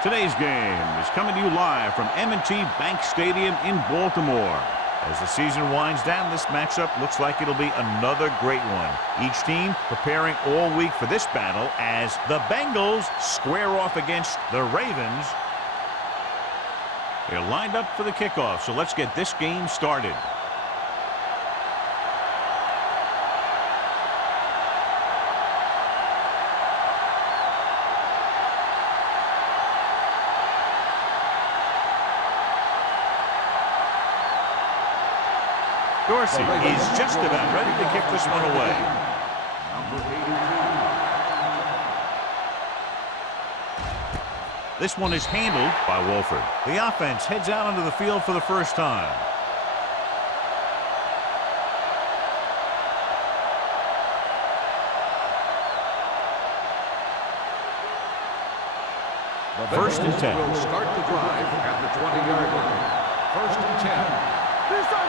Today's game is coming to you live from M&T Bank Stadium in Baltimore. As the season winds down, this matchup looks like it'll be another great one. Each team preparing all week for this battle as the Bengals square off against the Ravens. They're lined up for the kickoff, so let's get this game started. Dorsey is just about ready to kick this one away. This one is handled by Wolford. The offense heads out onto the field for the first time. First and 10. Will start the drive at the 20-yard line. First and 10. Do something.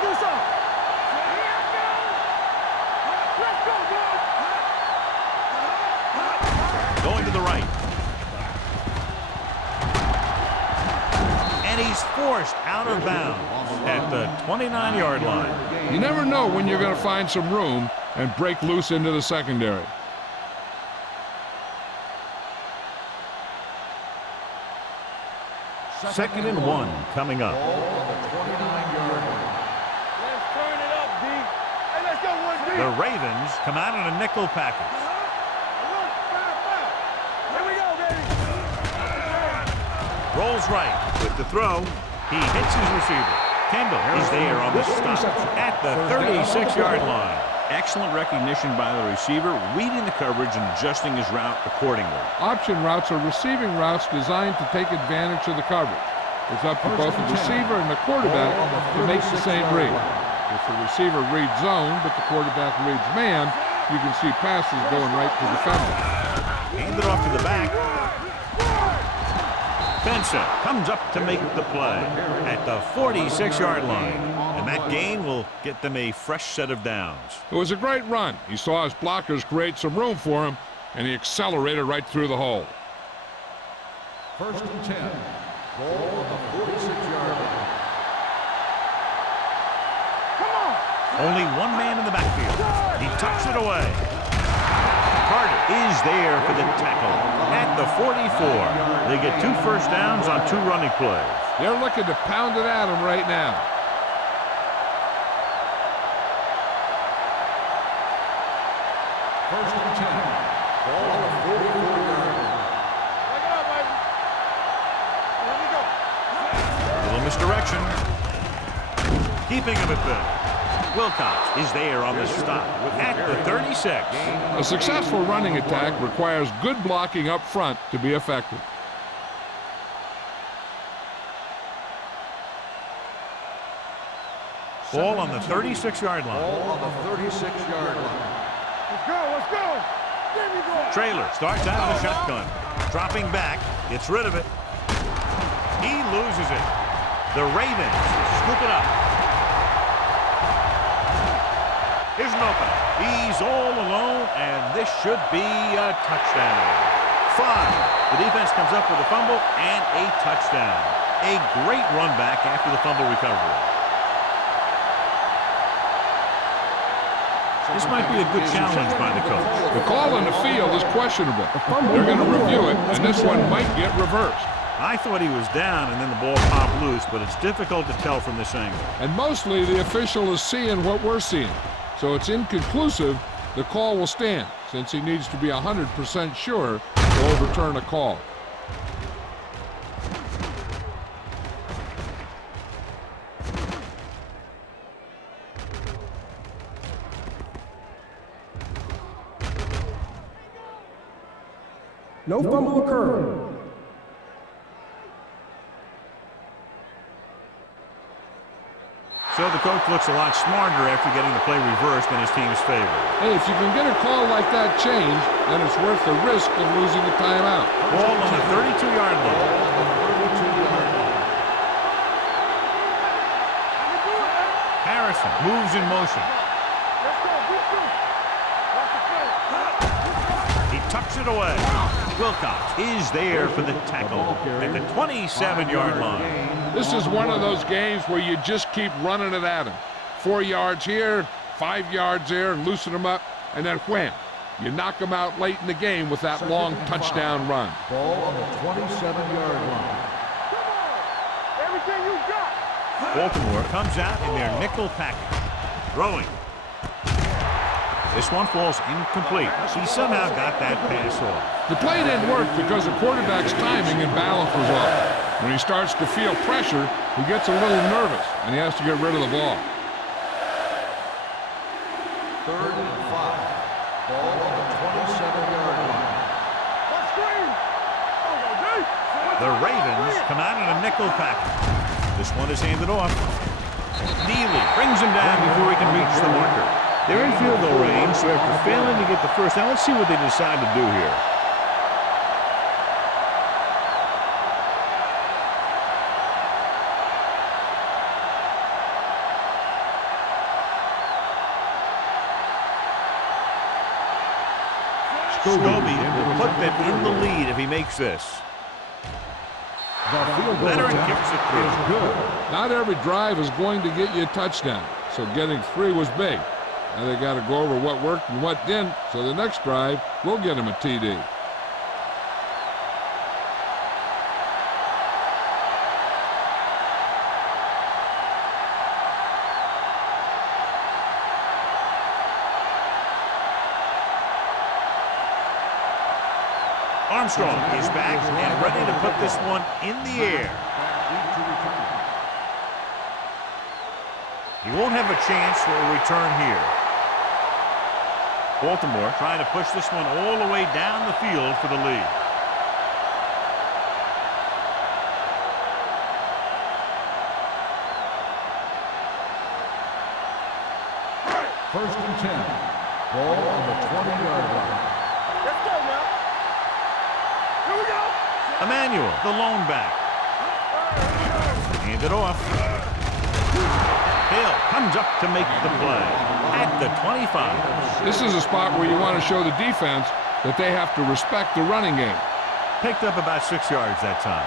Going to the right. And he's forced out of bounds at the 29-yard line. You never know when you're going to find some room and break loose into the secondary. Second and 1 coming up. The Ravens come out in a nickel package. Rolls right with the throw. He hits his receiver. Kendall is there on the stop at the 36-yard line. Excellent recognition by the receiver, reading the coverage and adjusting his route accordingly. Option routes are receiving routes designed to take advantage of the coverage. It's up to both the receiver and the quarterback to make the same read. If the receiver reads zone, but the quarterback reads man, you can see passes going right to the defender. Handed off to the back. Benson comes up to make the play at the 46-yard line. And that gain will get them a fresh set of downs. It was a great run. He saw his blockers create some room for him, and he accelerated right through the hole. First and 10. Ball on the 46-yard line. Only one man in the backfield. He tucks it away. Carter is there for the tackle at the 44. They get 2 first downs on 2 running plays. They're looking to pound it at him right now. First and 10. Ball on the 44-yard line. Little misdirection. Keeping him at bay. Wilcox is there on the stop at the 36. A successful running attack requires good blocking up front to be effective. Ball on the 36-yard line. Ball on the 36-yard line. Let's go. There we go. Traylor starts out of the shotgun. Dropping back, gets rid of it. He loses it. The Ravens scoop it up. Here's an opener. He's all alone, and this should be a touchdown. 5. The defense comes up with a fumble and a touchdown. A great run back after the fumble recovery. This might be a good challenge by the coach. The call on the field is questionable. They're going to review it, and this one might get reversed. I thought he was down, and then the ball popped loose, but it's difficult to tell from this angle. And mostly the official is seeing what we're seeing. So it's inconclusive. The call will stand, since he needs to be 100% sure to overturn a call. No fumble occurred. So the coach looks a lot smarter after getting the play reversed in his team's favor. Hey, if you can get a call like that changed, then it's worth the risk of losing a timeout. Ball on the 32-yard line. Harrison moves in motion. He tucks it away. Wilcox is there for the tackle at the 27-yard line. This is one of those games where you just keep running it at him. 4 yards here, 5 yards there, and loosen them up, and then wham. You knock them out late in the game with that long touchdown run. Ball on the 27-yard line. Everything you got. Baltimore comes out in their nickel package. Throwing. This one falls incomplete. He somehow got that pass off. The play didn't work because the quarterback's timing and balance was off. When he starts to feel pressure, he gets a little nervous, and he has to get rid of the ball. 3rd and 5. Ball on the 27-yard line. The Ravens come out in a nickel package. This one is handed off. Neely brings him down before he can reach the marker. They're in field goal range, so after failing to get the first down, let's see what they decide to do here. Scobie will put them in the lead if he makes this. The field goal Veteran attempt kicks it through. is good. Not every drive is going to get you a touchdown, so getting 3 was big. Now they got to go over what worked and what didn't, so the next drive will get him a TD. Armstrong is back and ready to put this one in the air. He won't have a chance for a return here. Baltimore trying to push this one all the way down the field for the lead. First and 10. Ball on the 20-yard line. Let's go now. Here we go. Emmanuel, the lone back. Hand it off. Hill comes up to make the play at the 25. This is a spot where you want to show the defense that they have to respect the running game. Picked up about 6 yards that time.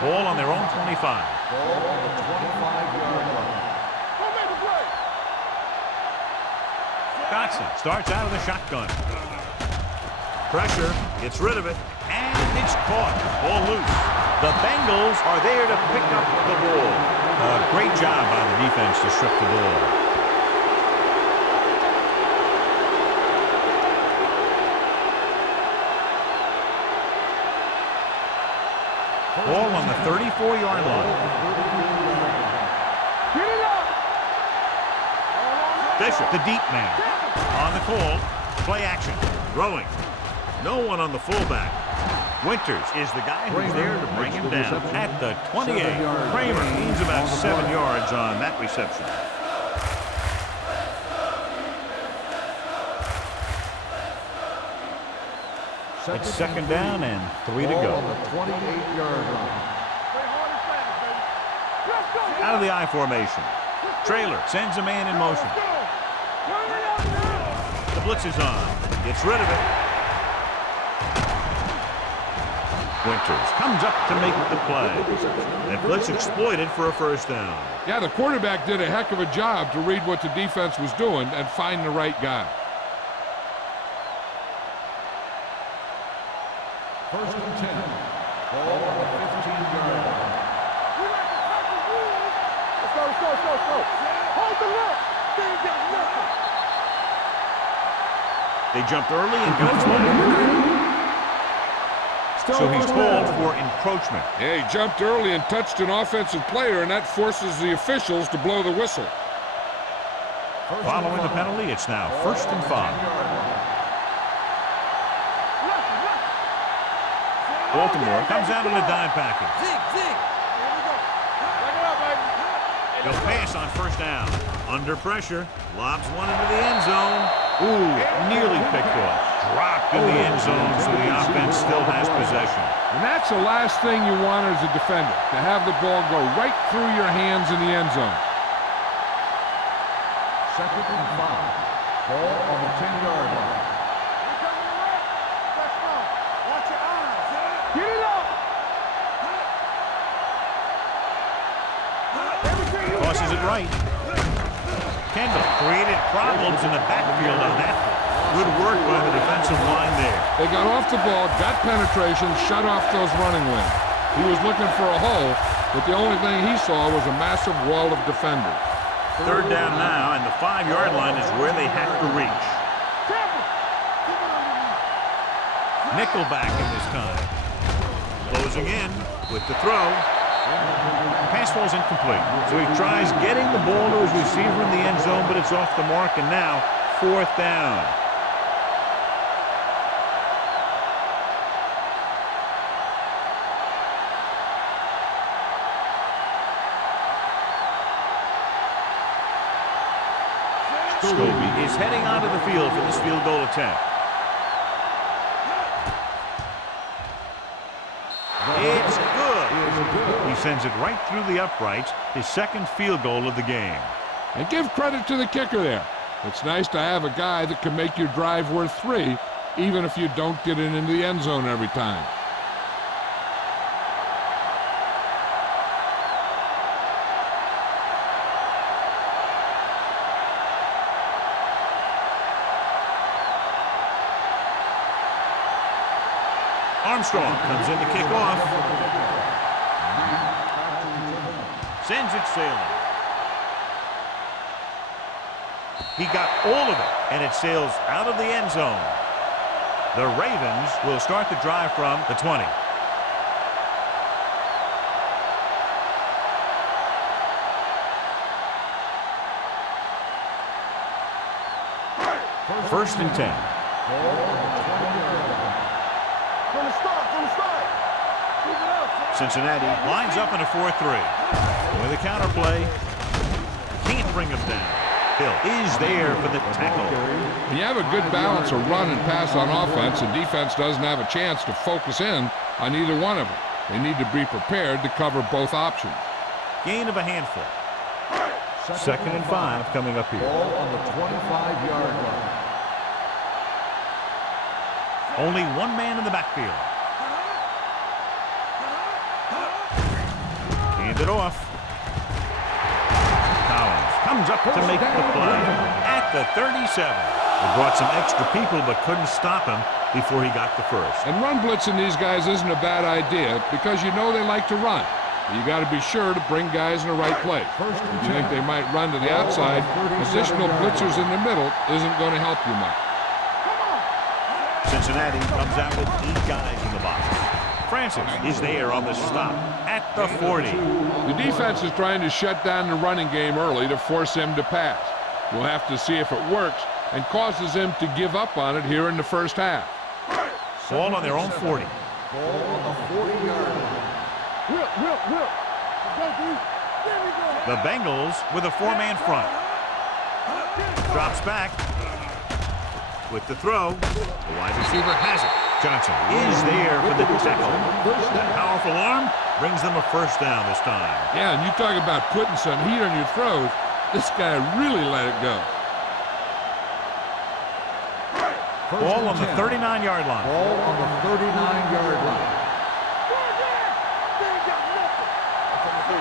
Ball on their own 25. Ball on the 25-yard line. Go make the play. Dotson starts out of the shotgun. Pressure, gets rid of it, and it's caught. Ball loose. The Bengals are there to pick up the ball. Great job by the defense to strip the ball. Ball on the 34-yard line. Get it up. Bishop, the deep man. On the call. Play action. Throwing. No one on the fullback. Winters is the guy who's there to bring him down at the 28. Kramer gains about 7 yards on that reception. It's second down and 3 to Ball go. on the 28-yard line. Play hard and fast, baby. Let's go. Out of the I formation. Trailer sends a man in motion. Let's go. Turn it up now. The blitz is on. Gets rid of it. Winters comes up to make the play. And blitz exploited for a first down. Yeah, the quarterback did a heck of a job to read what the defense was doing and find the right guy. First and 10. Ball on the 15-yard line. We like to cut the rules. Let's go, let's go, let's go, let's go. Hold the look. They ain't got nothing. They jumped early and got trouble. So he's called for encroachment. Yeah, he jumped early and touched an offensive player, and that forces the officials to blow the whistle. Following the penalty, it's now first and 5. Baltimore comes out in a dime package. Here we go. Back it up, baby. He'll pass on first down. Under pressure, lobs one into the end zone. Ooh, nearly picked off. Dropped in the end zone, so the offense still has possession. And that's the last thing you want as a defender, to have the ball go right through your hands in the end zone. Second and 5. Ball on the 10-yard line. Watch your eyes. Get it up. Tosses it right. Kendall created problems in the backfield on that. Good work by the defensive line there. They got off the ball, got penetration, shut off those running lanes. He was looking for a hole, but the only thing he saw was a massive wall of defenders. Third down now, and the 5-yard line is where they have to reach. Nickelback in this time. Closing in with the throw. Pass ball's incomplete. So he tries getting the ball to his receiver in the end zone, but it's off the mark, and now 4th down. Scobie is heading onto the field for this field goal attempt. It's good. He sends it right through the uprights, his 2nd field goal of the game. And give credit to the kicker there. It's nice to have a guy that can make your drive worth 3, even if you don't get it into the end zone every time. Armstrong comes in to kick off. Sends it sailing. He got all of it, and it sails out of the end zone. The Ravens will start the drive from the 20. First and 10. From the start. Keep it up. Cincinnati lines up in a 4-3. With a counter play. Can't bring him down. Hill is there for the tackle. When you have a good balance of run and pass on offense, the defense doesn't have a chance to focus in on either one of them. They need to be prepared to cover both options. Gain of a handful. 2nd and 5 coming up here. Ball on the 25-yard line. Only one man in the backfield. Hand it off. Collins comes up to make the play at the 37. They brought some extra people but couldn't stop him before he got the first. And run blitzing these guys isn't a bad idea because you know they like to run. You got to be sure to bring guys in the right place. If you think they might run to the outside, additional blitzers in the middle isn't going to help you much. Cincinnati comes out with 8 guys in the box. Francis is there on the stop at the 40. The defense is trying to shut down the running game early to force him to pass. We'll have to see if it works and causes him to give up on it here in the first half. Ball on their own 40. Ball on the 40-yard line. Whip. The Bengals with a 4-man front. Drops back. With the throw, the wide receiver has it. Johnson is there for the tackle. That powerful arm brings them a first down this time. Yeah, and you talk about putting some heat on your throws. This guy really let it go. Ball on the 39-yard line. Ball on the 39-yard line.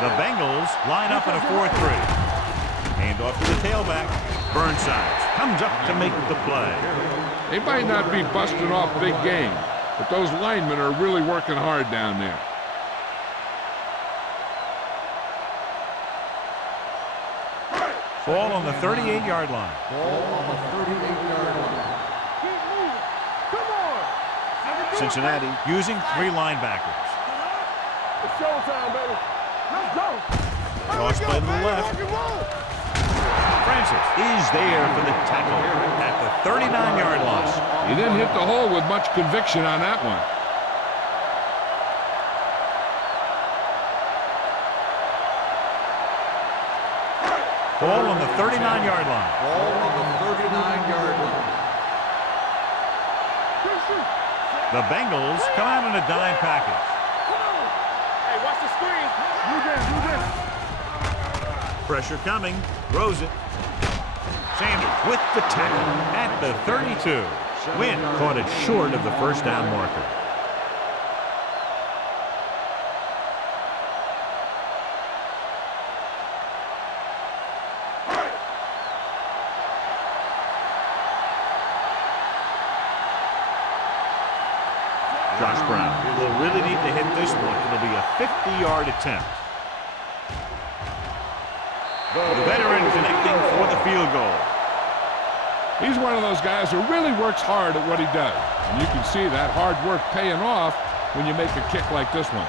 The Bengals line up in a 4-3. Hand off to the tailback. Burnside comes up to make the play. They might not be busting off big game, but those linemen are really working hard down there. Ball on the 38-yard line. Ball on the 38-yard line. Keep moving. Come on. Cincinnati using 3 linebackers. It's showtime, baby. Let's go. Cross play to the left. Francis is there for the tackle at the 39-yard line. He didn't hit the hole with much conviction on that one. Ball on the 39-yard line. Ball on the 39-yard line. The Bengals come out in a dime package. Hey, watch the screen. Do this. Pressure coming. Throws it. Sanders with the tackle at the 32. Wynn caught it short of the first down marker. Josh Brown will really need to hit this one. It'll be a 50-yard attempt. The veteran connecting for the field goal. He's one of those guys who really works hard at what he does. And you can see that hard work paying off when you make a kick like this one.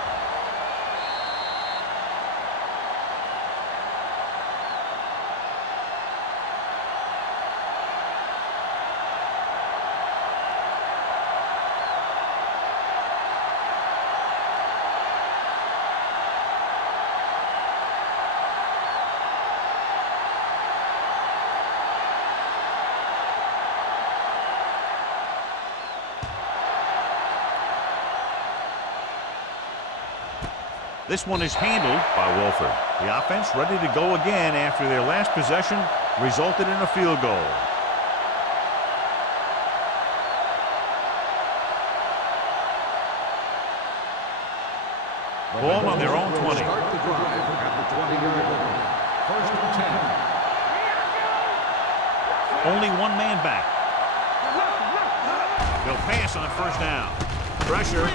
This one is handled by Wolford. The offense ready to go again after their last possession resulted in a field goal. Ball on their own 20. Start the drive at the 20-yard line. First and 10. Only one man back. They'll pass on first down. Pressure.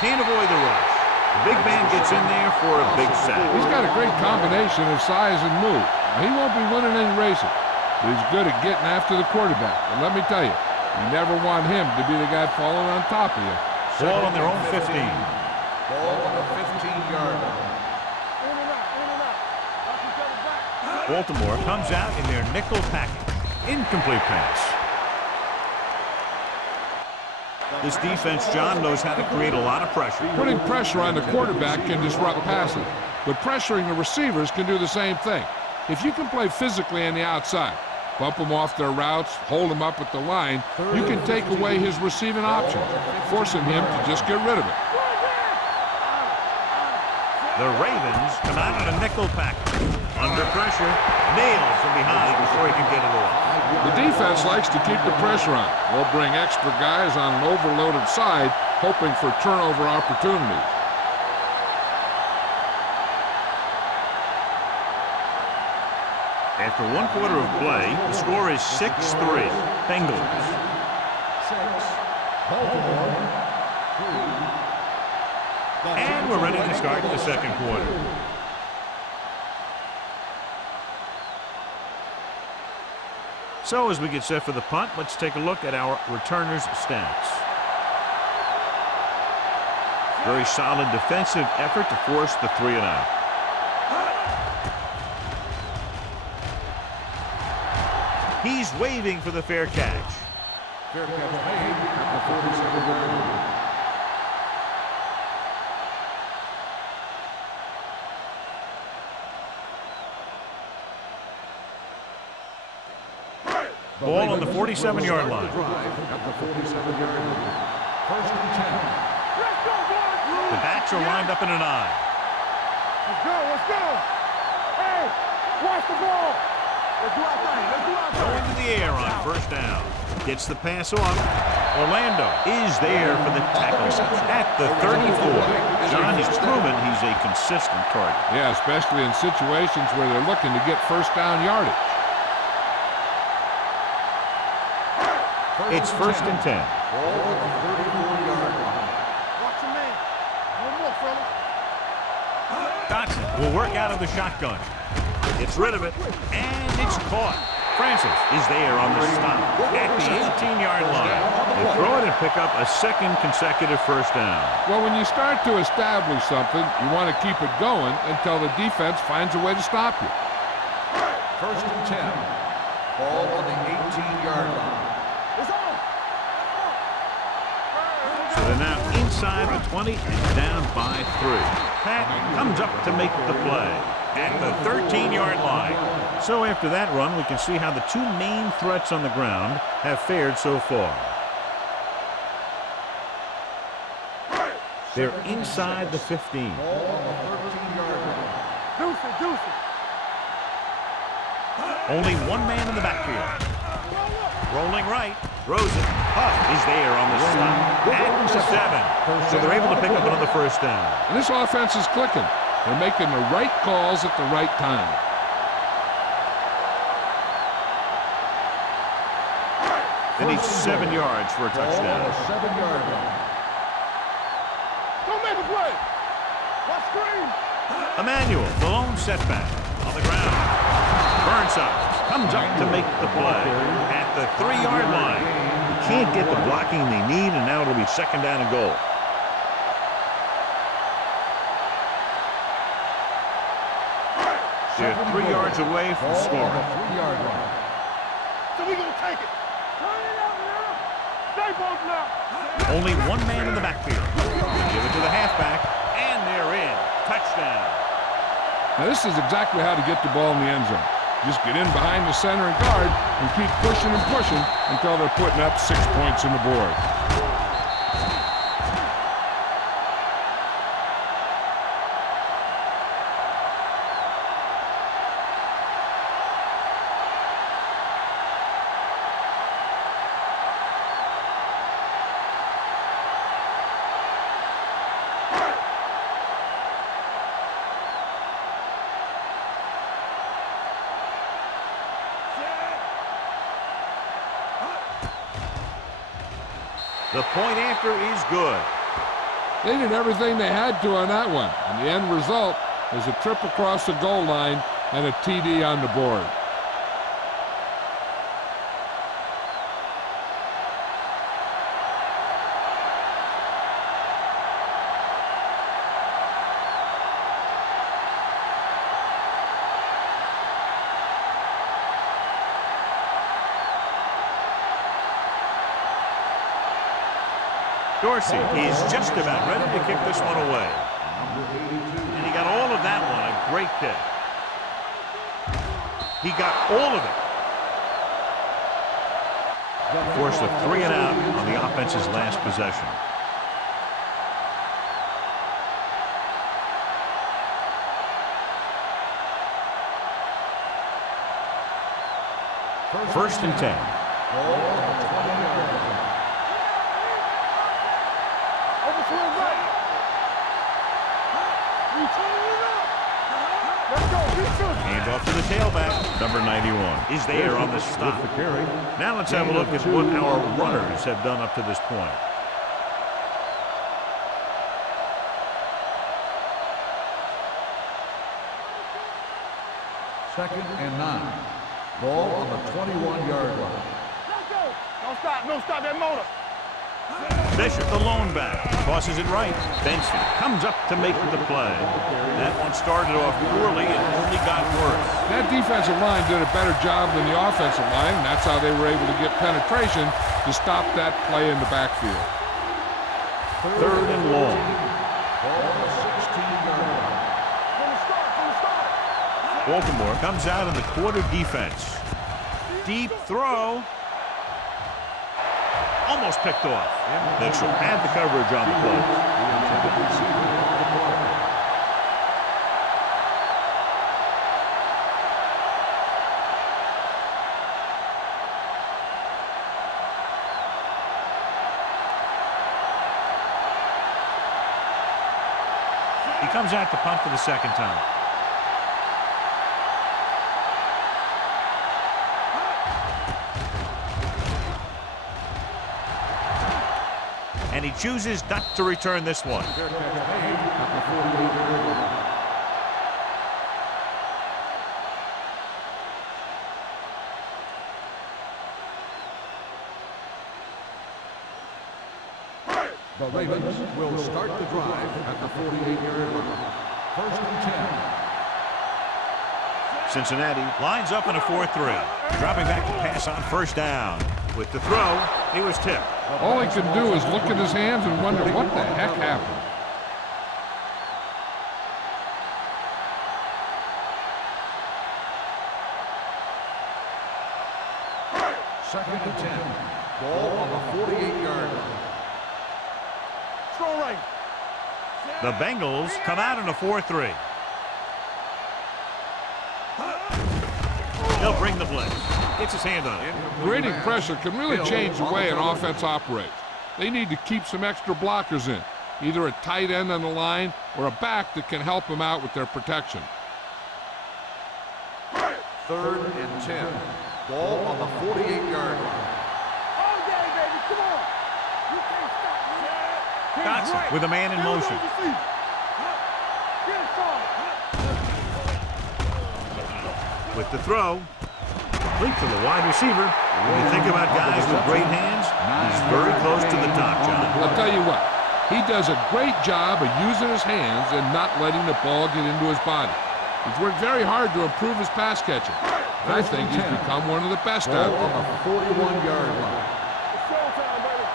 Can't avoid the rush. The big man gets in there for a big sack. He's got a great combination of size and move. Now, he won't be winning any races, but he's good at getting after the quarterback. And let me tell you, you never want him to be the guy falling on top of you. Ball on their own 15. Ball on the 15-yard line. Baltimore comes out in their nickel package. Incomplete pass. This defense, John, knows how to create a lot of pressure. Putting pressure on the quarterback can disrupt passing, but pressuring the receivers can do the same thing. If you can play physically on the outside, bump them off their routes, hold them up at the line, you can take away his receiving options, forcing him to just get rid of it. The Ravens come out in a nickel package. Under pressure, nailed from behind before he can get it off. The defense likes to keep the pressure on. They'll bring extra guys on an overloaded side, hoping for turnover opportunities. After 1 quarter of play, the score is 6-3. Bengals. 6. Baltimore. 3. And we're ready to start the second quarter. So as we get set for the punt, let's take a look at our returners' stats. Very solid defensive effort to force the 3-and-out. He's waving for the fair catch. Fair catch made at the 47-yard line. Ball on the 47-yard line. At the 47-yard line. First and 10. The backs are lined up in an I. Let's go, let's go. Hey, watch the ball. Let's do our thing, let's do our thing. Going to the air on first down. Gets the pass off. Orlando is there for the tackle at the 34. John, he's proven he's a consistent target. Yeah, especially in situations where they're looking to get first down yardage. It's first and 10. Ball at the 34-yard line. Watch your man. No more, fellas. Dotson will work out of the shotgun. Gets rid of it, and it's caught. Francis is there on the stop at the 18-yard line. They throw it and pick up a second consecutive first down. Well, when you start to establish something, you want to keep it going until the defense finds a way to stop you. First and 10. Ball on the 18-yard line. It's on. So they're now inside the 20 and down by 3. Pat comes up to make the play at the 13-yard line. So after that run, we can see how the two main threats on the ground have fared so far. They're inside the 15. Ball on the 13-yard line. Deuce it, deuce it. Only one man in the backfield. Rolling right. Throws it. Huff is there on the stop. At the 7. So they're able to pick up another first down. And this offense is clicking. They're making the right calls at the right time. They need 7 yards for a touchdown. 7-yard line. Don't make a play. Watch screen. Emmanuel, the lone setback. On the ground. Burnside comes up to make the play at the 3-yard line. You can't get the blocking they need, and now it'll be 2nd down and goal. They're 3 yards away from scoring. 3-yard line. So we gonna take it. Turn it up now. Stay both now. Only one man in the backfield. Give it to the halfback, and they're in. Touchdown. Now this is exactly how to get the ball in the end zone. Just get in behind the center and guard and keep pushing and pushing until they're putting up 6 points on the board. The point after is good. They did everything they had to on that one, and the end result is a trip across the goal line and a TD on the board. Dorsey is just about ready to kick this one away. And he got all of that one, a great kick. He got all of it. Forced a 3 and out on the offense's last possession. First and 10. Hand off to the tailback. Number 91 is there on the stop. Now let's have a look at what our runners have done up to this point. Second and 9. Ball on the 21-yard line. Don't stop. Don't stop that motor. Bishop, the lone back, tosses it right. Benson comes up to make the play. That one started off poorly and only got worse. That defensive line did a better job than the offensive line, and that's how they were able to get penetration to stop that play in the backfield. 3rd and long. Ball on the 16-yard line. Baltimore comes out in the quarter defense. Deep throw. Almost picked off. Mitchell had the coverage on the play. He comes out to punt for the 2nd time. And he chooses not to return this one. The Ravens will start the drive at the 48-yard line. First and 10. Cincinnati lines up in a 4-3. Dropping back to pass on 1st down. With the throw, he was tipped. All he could do is look at his hands and wonder what the heck happened. Second and 10. Ball on the 48-yard line. Strong right. The Bengals come out in a 4-3. They'll bring bring the blitz. Gets his hand on it. Creating pressure can really change the way an offense operates. They need to keep some extra blockers in, either a tight end on the line or a back that can help them out with their protection. 3rd and 10. Ball on the 48-yard line. All day, baby. Come on. You can't stop me. Dotson with a man in motion. With the throw, complete to the wide receiver. When you think about guys with great hands, he's very close to the top, John. I'll tell you what, he does a great job of using his hands and not letting the ball get into his body. He's worked very hard to improve his pass catching. I think he's become one of the best out Ball on there. the 41-yard line. It's showtime, baby.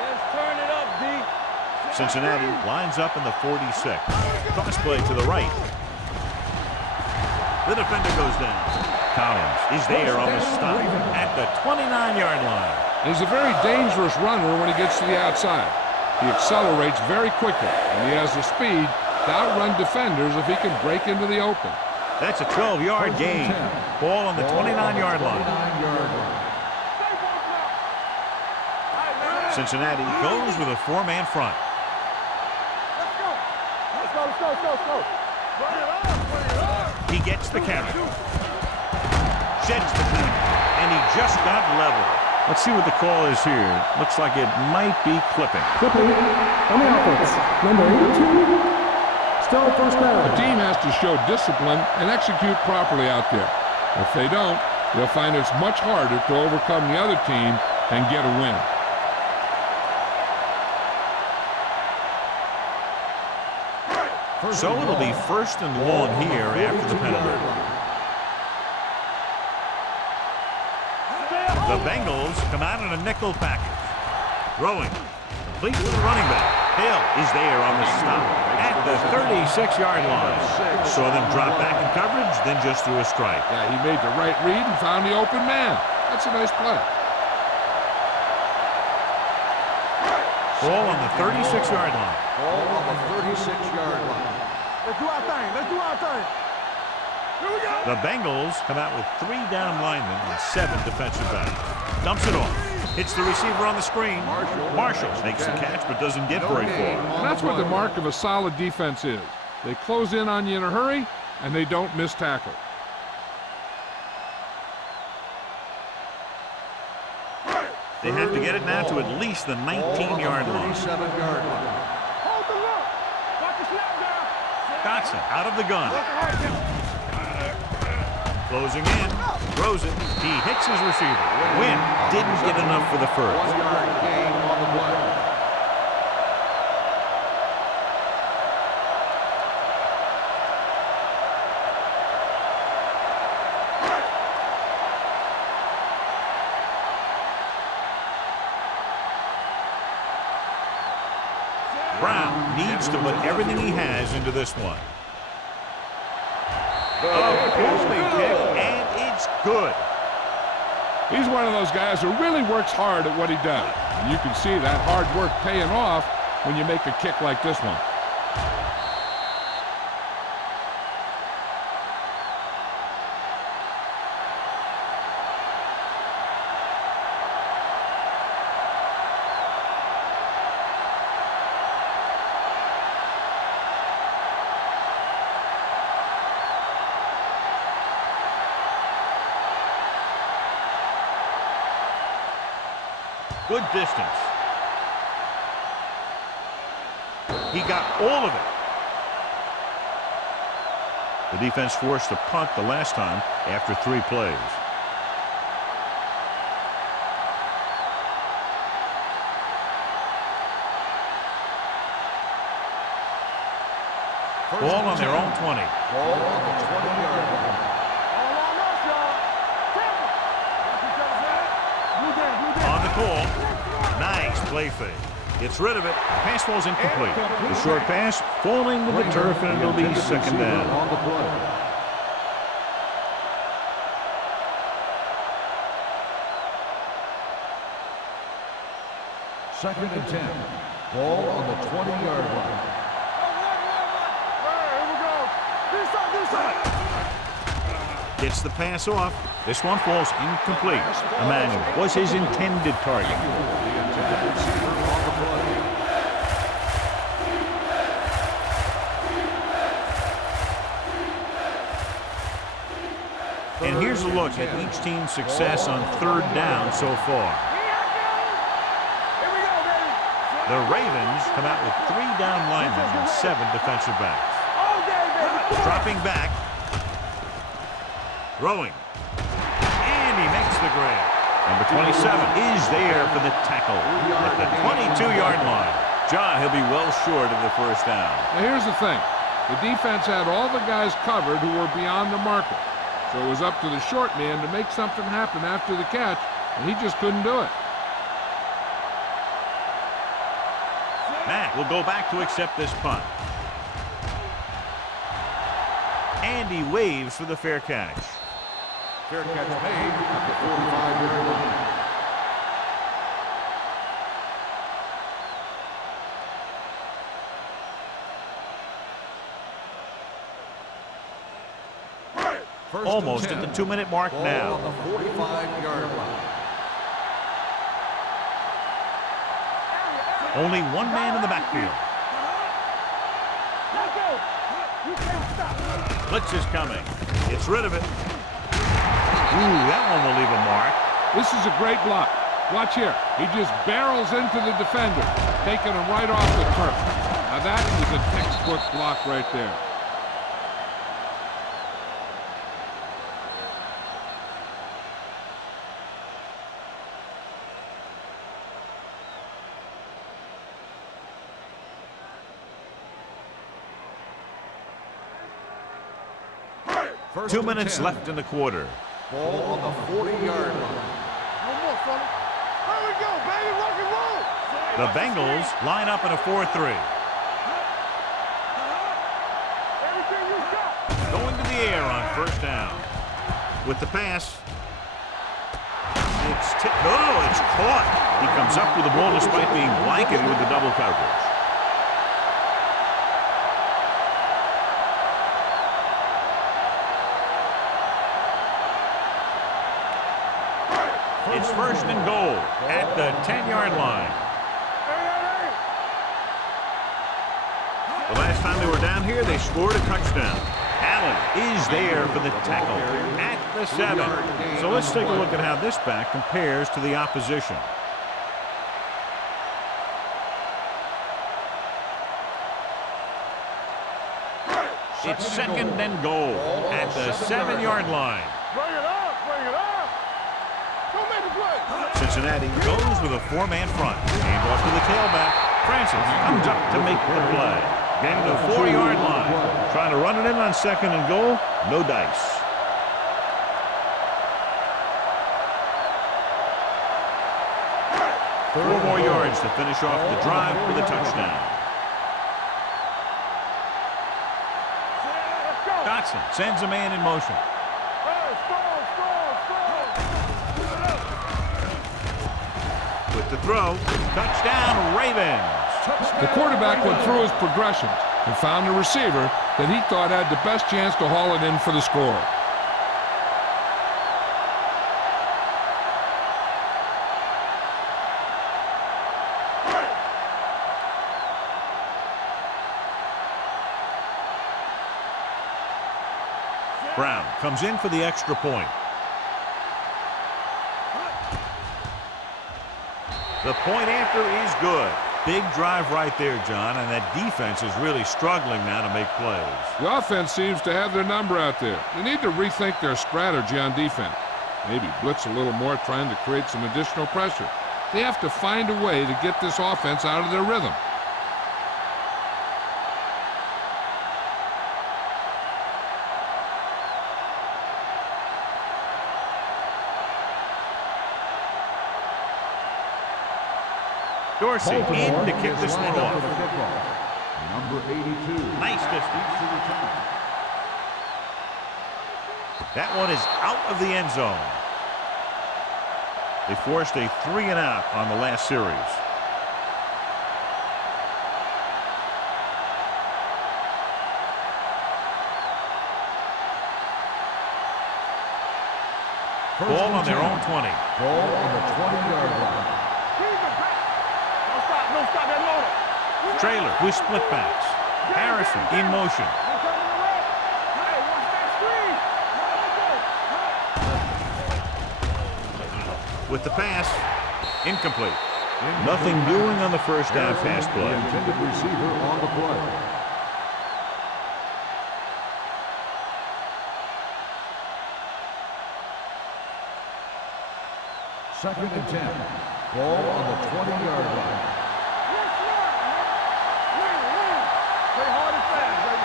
Let's turn it up, D. Cincinnati lines up in the 46. Cross play to the right. The defender goes down. Collins is there on the stop at the 29-yard line. He's a very dangerous runner when he gets to the outside. He accelerates very quickly, and he has the speed to outrun defenders if he can break into the open. That's a 12-yard gain. Ball on the 29-yard line. Cincinnati goes with a 4-man front. Let's go. Let's go, let's go, let's go, let's go. Run it up, run it up. He gets the carry. Sheds the tackle, and he just got level. Let's see what the call is here. Looks like it might be clipping. Clipping on the offense. Number 82. Still first down. The team has to show discipline and execute properly out there. If they don't, they'll find it's much harder to overcome the other team and get a win. So it'll be 1st and long here after the penalty. The Bengals come out in a nickel package. Throwing. Complete to the running back. Hill is there on the stop at the 36-yard line. Saw them drop back in coverage, then just threw a strike. Yeah, he made the right read and found the open man. That's a nice play. Ball on the 36-yard line. Ball on the 36-yard line. Let's do our thing. Let's do our thing. Here we go. The Bengals come out with 3 down linemen and 7 defensive backs. Dumps it off. Hits the receiver on the screen. Marshall makes the catch but doesn't get very far. And that's what the mark of a solid defense is. They close in on you in a hurry, and they don't miss tackle. They have to get it now to at least the 19-yard line. 37-yard line. Hold the look. Watch the snap down. Dotson out of the gun. Closing in. Throws it. He hits his receiver. Wynn didn't get enough for the first. 1-yard gain on the play. Brown needs to put everything he has into this one. A booming kick, and it's good. He's one of those guys who really works hard at what he does. And you can see that hard work paying off when you make a kick like this one. Good distance. He got all of it. The defense forced a punt the last time after 3 plays. Ball on their own 20. Ball on the 20-yard line. All on us, y'all. Tackle. Watch each other's head. Blue game, blue game. On the call. Nice play fake. Gets rid of it. Pass falls incomplete. The short pass falling to the turf, and it'll be 2nd down. On the play. Second and 10. Ball on the 20-yard line. Here we go. This side, this side. Gets the pass off. This one falls incomplete. Emmanuel was his intended target. The intended receiver on the play. And here's a look at each team's success on third down so far. The Ravens come out with 3 down linemen and 7 defensive backs. Dropping back. Throwing. And he makes the grab. Number 27 is there for the tackle at the 22-yard line. John, he'll be well short of the first down. Now here's the thing. The defense had all the guys covered who were beyond the marker. So it was up to the short man to make something happen after the catch, and he just couldn't do it. Matt will go back to accept this punt. And he waves for the fair catch. Fair catch made at the 45-yard line. Almost at the 2-minute mark now. On the 45-yard line. Only one man in the backfield. Blitz is coming. Gets rid of it. Ooh, that one will leave a mark. This is a great block. Watch here. He just barrels into the defender, taking him right off the turf. Now that is a textbook block right there. First 2 and minutes 10. left in the quarter. Ball on the 40-yard line. Here we go, baby, rock and roll. The Bengals line up in a 4-3. Everything you got. Going to the air on first down. With the pass. It's tipped. Oh, it's caught. He comes up with the ball despite being blanketed with the double coverage. It's first and goal at the 10-yard line. The last time they were down here, they scored a touchdown. Allen is there for the tackle at the 7. So let's take a look at how this back compares to the opposition. It's second and goal at the 7-yard line. Bring it up, bring it up. Don't make the play. Cincinnati goes with a 4-man front. Hand off to the tailback. Francis comes up to make the play. Getting to the 4-yard line. Trying to run it in on second and goal. No dice. Four more yards to finish off the drive with a touchdown. Dotson sends a man in motion. With the throw, touchdown Ravens. The quarterback went through his progressions and found a receiver that he thought had the best chance to haul it in for the score. Brown comes in for the extra point. The point after is good. Big drive right there, John, and that defense is really struggling now to make plays. The offense seems to have their number out there. They need to rethink their strategy on defense. Maybe blitz a little more, trying to create some additional pressure. They have to find a way to get this offense out of their rhythm. Dorsey in to kick this one off. Number 82. Nice distance. That one is out of the end zone. They forced a 3-and-out on the last series. on their own 20. Ball on the 20-yard line. No stop, no stop that motor. Trailer with split backs. Harrison in motion. Hey, watch that screen. With the pass, incomplete. Nothing doing on the first down pass The play. intended receiver on the play. Second and 10. Ball on the 20-yard line. Play hard and fast, baby.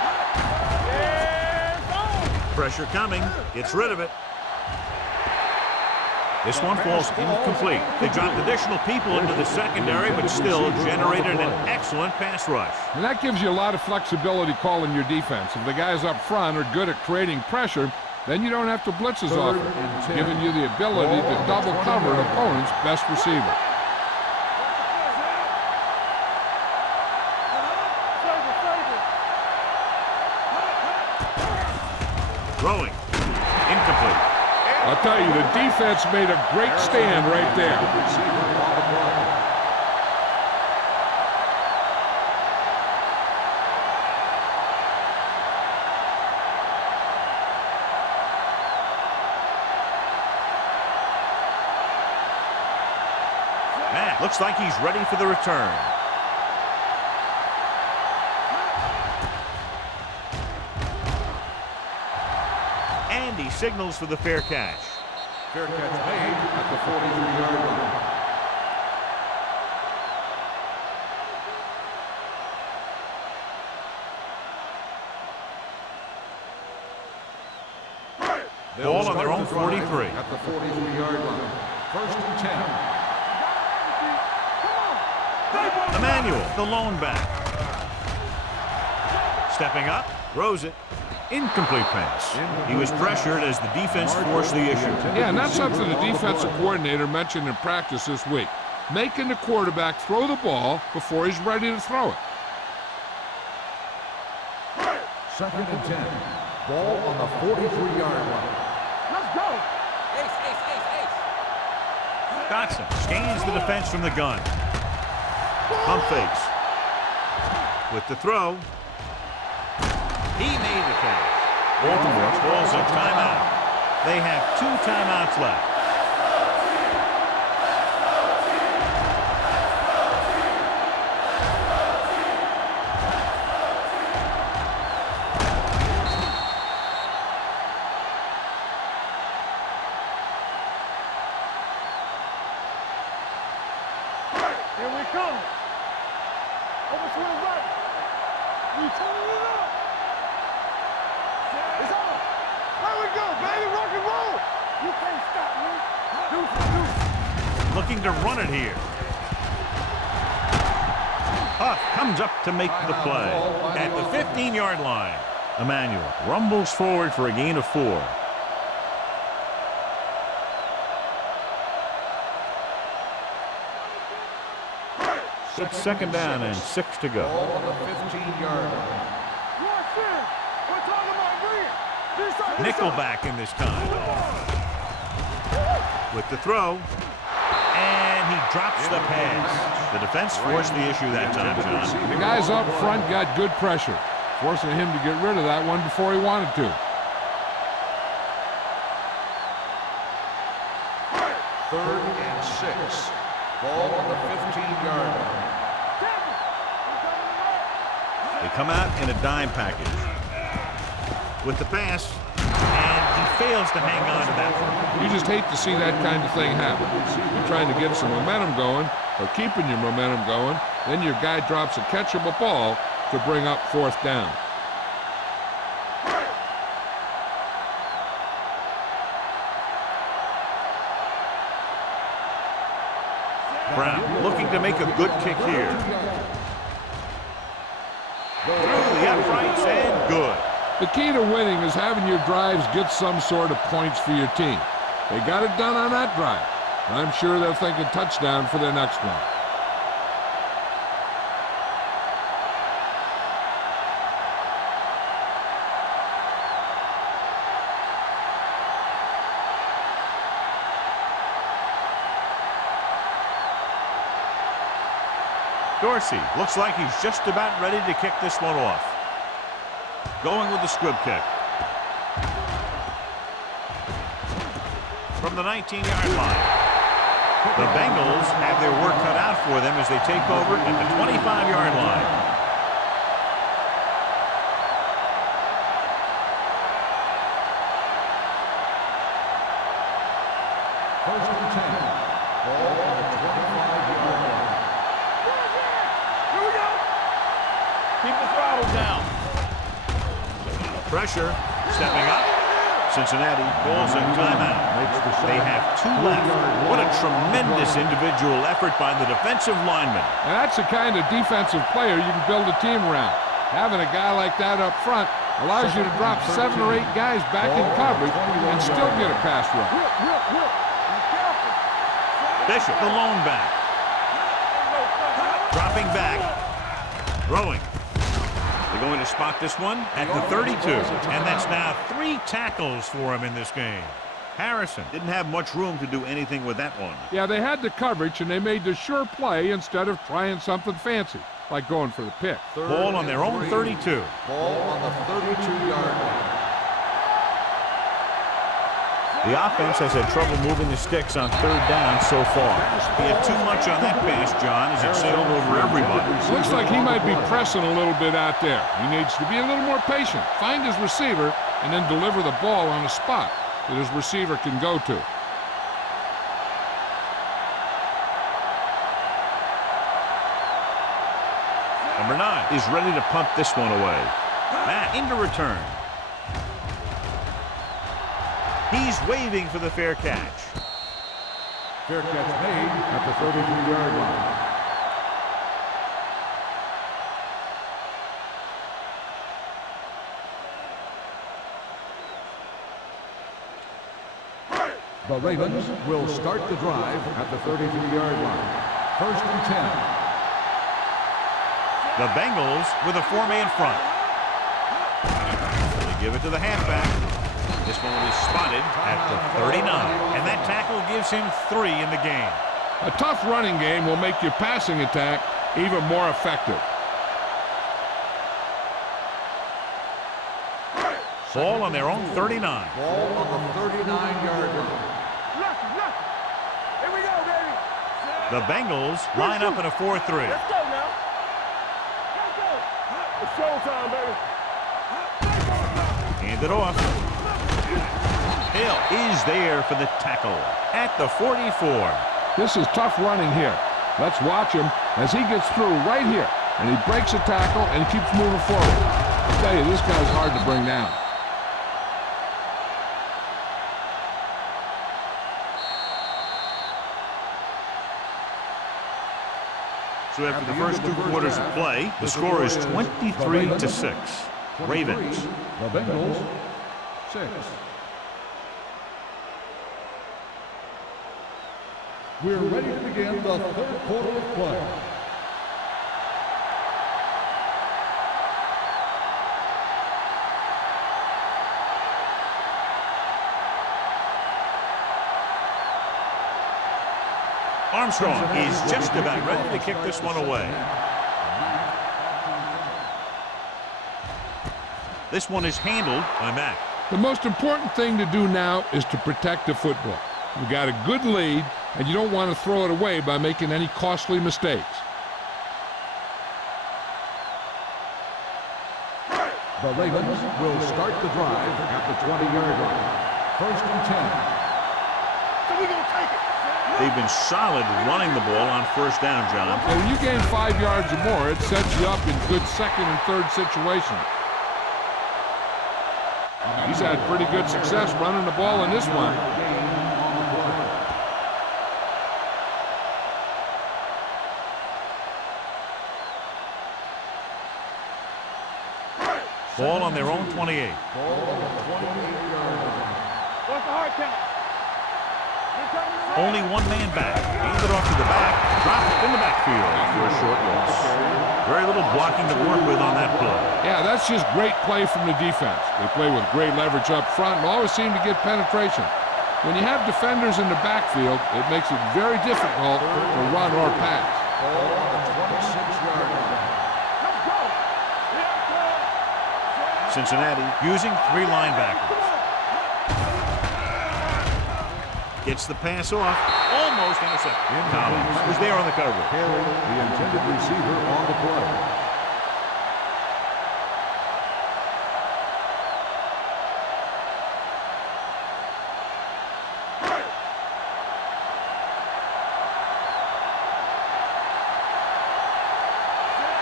Yeah, Pressure coming. Gets rid of it. This one falls incomplete. They dropped additional people into the secondary, but still generated an excellent pass rush. And that gives you a lot of flexibility calling your defense. If the guys up front are good at creating pressure, then you don't have to blitz as often, giving you the ability to double cover an opponent's best receiver. Throwing. Incomplete. I'll tell you, the defense made a great stand right there. Receiver on the play. Matt looks like he's ready for the return. And he signals for the fair catch. Fair catch made at the 43-yard line. Ball on their own 43. At the 43-yard line. First and 10. Emmanuel, the lone back. Stepping up, throws it. Incomplete pass. He was pressured as the defense forced the issue. Yeah, and that's something the defensive coordinator mentioned in practice this week. Making the quarterback throw the ball before he's ready to throw it. Second and 10. Ball on the 43-yard line. Let's go. Dotson scans the defense from the gun. Pump fakes. With the throw. He made the catch. Baltimore calls a timeout. They have 2 timeouts left. Here we come. Over to the right. We turning it up. It's on. There we go, baby. Rock and roll. You can't stop me. Deuce. Looking to run it here. Huff comes up to make the play at the 15-yard line. Emmanuel rumbles forward for a gain of 4. It's second down and 6 to go. Ball on the 15-yard line. We're talking about bring it. Nickelback in this time. With the throw. And he drops the pass. The defense forced the issue that time, John. The guys up front got good pressure, forcing him to get rid of that one before he wanted to. Third and 6. Ball on the 15-yard line. They come out in a dime package. With the pass, and he fails to hang on to that one. You just hate to see that kind of thing happen. You're trying to get some momentum going, or keeping your momentum going, then your guy drops a catchable ball to bring up 4th down. Brown looking to make a good kick here. Through the uprights and good. The key to winning is having your drives get some sort of points for your team. They got it done on that drive. I'm sure they'll think a touchdown for their next one. Dorsey looks like he's just about ready to kick this one off. Going with the squib kick. From the 19-yard line. The Bengals have their work cut out for them as they take over at the 25-yard line. First and 10. Ball on the 25-yard line. Here we go. Keep the throttle down. Pressure. Stepping up. Cincinnati calls a timeout. They have 2 left. What a tremendous individual effort by the defensive lineman. And that's the kind of defensive player you can build a team around. Having a guy like that up front allows you to drop 7 or 8 guys back in coverage and still get a pass rush. Bishop, the lone back. Dropping back. Throwing. They're going to spot this one at the 32. And that's now 3 tackles for him in this game. Harrison didn't have much room to do anything with that one. Yeah, they had the coverage, and they made the sure play instead of trying something fancy, like going for the pick. Ball on their own 32. Ball on the 32-yard line. The offense has had trouble moving the sticks on 3rd down so far. He had too much on that pass, John, as it sailed over everybody. Looks like he might be pressing a little bit out there. He needs to be a little more patient, find his receiver, and then deliver the ball on a spot that his receiver can go to. Number 9 is ready to punt this one away. Back into return. He's waving for the fair catch. Fair catch made at the 33-yard line. The Ravens will start the drive at the 33-yard line. First and 10. The Bengals with a 4-man front. They give it to the halfback. This one is spotted at the 39, and that tackle gives him 3 in the game. A tough running game will make your passing attack even more effective. Ball on their own 39. Ball on the 39-yard line. Here we go, baby. The Bengals line up in a 4-3. Let's go now. Let's go. It's showtime, baby. Hand it off. Hill is there for the tackle at the 44. This is tough running here. Let's watch him as he gets through right here. And he breaks a tackle and keeps moving forward. I tell you, this guy's hard to bring down. So after the first 2 quarters of play, the score is 23-6. Ravens. The Bengals, 6. We're ready to begin the 3rd quarter of play. Armstrong is just about ready to kick this one away. This one is handled by Mack. The most important thing to do now is to protect the football. You got a good lead, and you don't want to throw it away by making any costly mistakes. The Ravens will start the drive at the 20-yard line. First and 10. So we're going to take it. They've been solid running the ball on 1st down, John. And when you gain 5 yards or more, it sets you up in good 2nd and 3rd situations. He's had pretty good success running the ball in this one. Ball on their own 28. Ball on the 28-yard line. What's the hard count? Only 1 man back. Hand it off to the back. Dropped in the backfield for a short loss. Very little blocking to work with on that play. Yeah, that's just great play from the defense. They play with great leverage up front and always seem to get penetration. When you have defenders in the backfield, it makes it very difficult to run or pass. Ball on the 26 Cincinnati using 3 linebackers. Gets the pass off. Almost intercepted. Collins was there on the coverage. Carry the intended receiver on the play.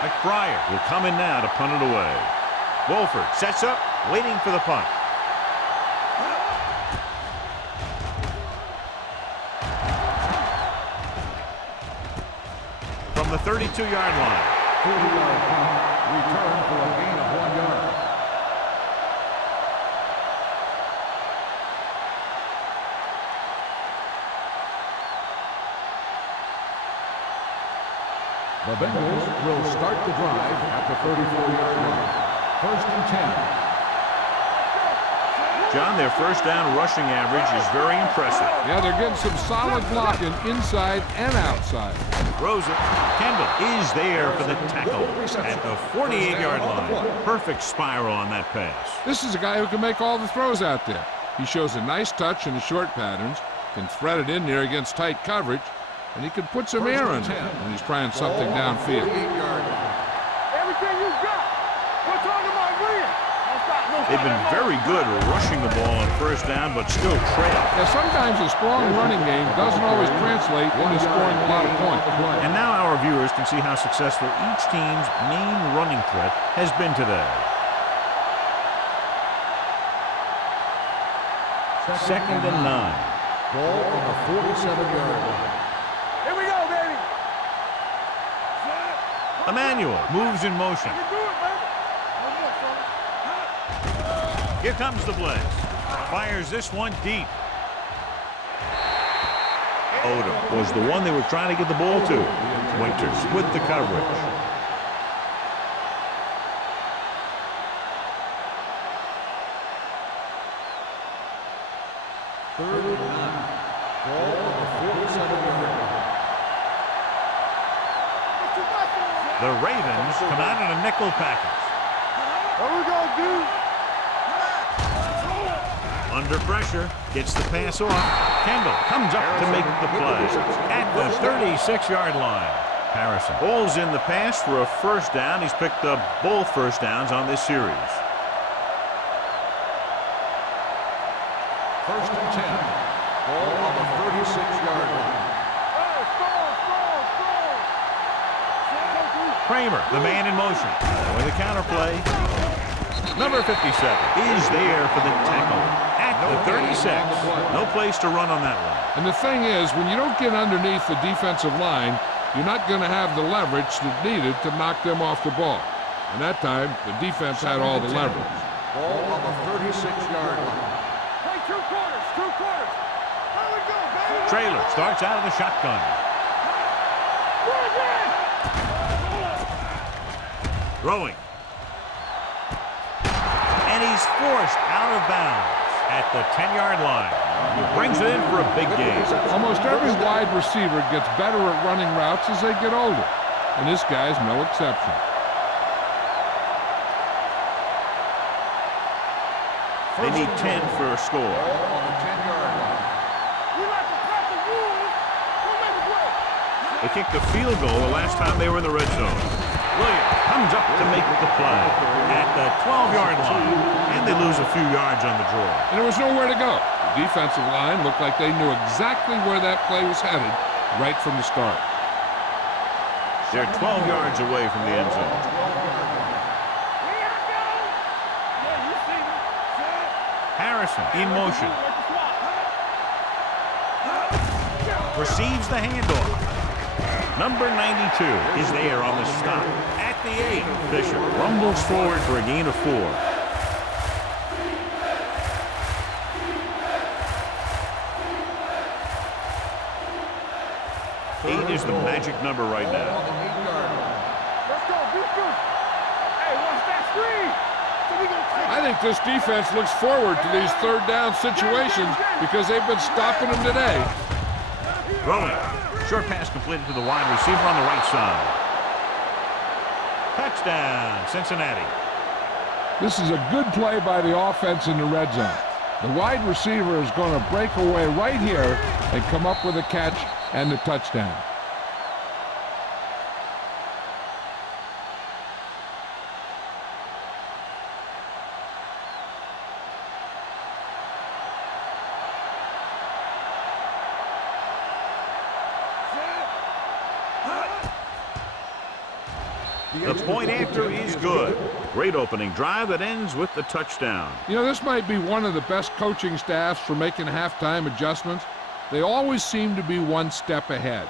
McBride will come in now to punt it away. Wolford sets up, waiting for the punt. From the 32-yard line. 40-yard punt, return for a gain of 1 yard. The Bengals will start the drive at the 34-yard line. 1st and 10. John, their first down rushing average is very impressive. Yeah, they're getting some solid blocking inside and outside. Throws it. Kendall is there for the tackle at the 48-yard line. Perfect spiral on that pass. This is a guy who can make all the throws out there. He shows a nice touch in the short patterns, can thread it in there against tight coverage, and he can put some air in it when he's trying something downfield. Everything you got. We're talking about winning. They've been very good rushing the ball on first down, but still trail. Yeah, sometimes a strong running game doesn't always translate into scoring a lot of points. And now our viewers can see how successful each team's main running threat has been today. 2nd and 9. Ball on the 47-yard line. Here we go, baby. Emmanuel moves in motion. You do it, baby. One more, fella. Here comes the blitz. Fires this one deep. Odom was the one they were trying to get the ball to. Winters with the coverage. Third and 9. Ball on the 47-yard line. The Ravens come out in a nickel package. Here we go, dude. Under pressure, gets the pass off. Kendall comes up to make the play at the 36-yard line. Harrison pulls in the pass for a first down. He's picked up both first downs on this series. 1st and 10. Ball on the 36-yard line. Kramer, the man in motion. With a counterplay. Number 57 is there for the tackle at the 36. No place to run on that one. And the thing is, when you don't get underneath the defensive line, you're not going to have the leverage that's needed to knock them off the ball. And that time, the defense had all the leverage. Ball on the 36-yard line. Play 2 quarters, 2 quarters. Here we go, baby. Trailer starts out of the shotgun. Throwing. And he's forced out of bounds at the 10-yard line. He brings it in for a big gain. Almost every wide receiver gets better at running routes as they get older, and this guy's no exception. They need 10 for a score. Ball on the 10-yard line. We like to cut the rules. Don't make a play. They kicked a field goal the last time they were in the red zone. Williams comes up to make the play at the 12-yard line, and they lose a few yards on the draw. And there was nowhere to go. The defensive line looked like they knew exactly where that play was headed right from the start. They're 12 yards away from the end zone. Here I go. Yeah, you see me. Harrison in motion. Receives the handoff. Number 92 is there on the stop at the 8. Fisher rumbles forward for a gain of 4. 8 is the magic number right now. Let's go, defense. Hey, watch that screen. So we gonna take I think this defense looks forward to these third down situations because they've been stopping them today. Throwing. Short pass completed to the wide receiver on the right side. Touchdown, Cincinnati. This is a good play by the offense in the red zone. The wide receiver is going to break away right here and come up with a catch and the touchdown. The point after is good. Great opening drive that ends with the touchdown. You know, this might be one of the best coaching staffs for making halftime adjustments. They always seem to be one step ahead.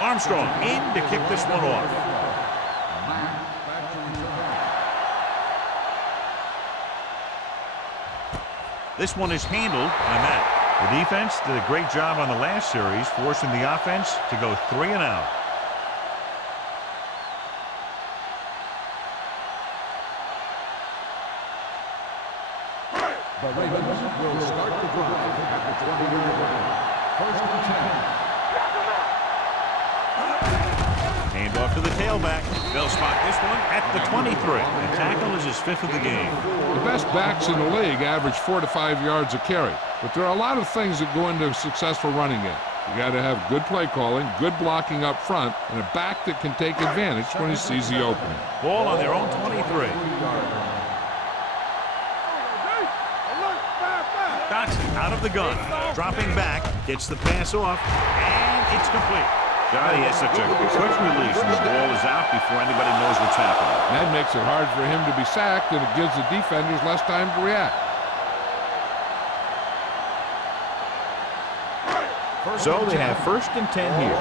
Armstrong in to kick this one off. This one is handled by Matt. The defense did a great job on the last series, forcing the offense to go 3 and out. The Ravens will start the drive at the 20-yard line. First and 10. Hand off to the tailback. They'll spot this one at the 23. The tackle is his 5th of the game. The best backs in the league average 4 to 5 yards a carry, but there are a lot of things that go into a successful running game. You got to have good play calling, good blocking up front, and a back that can take advantage when he sees the opening. Ball on their own 23. Dotson out of the gun, dropping back, gets the pass off, and it's complete. God, he has such a quick release, and the ball is out before anybody knows what's happening. That makes it hard for him to be sacked, and it gives the defenders less time to react. So they have first and 10 here.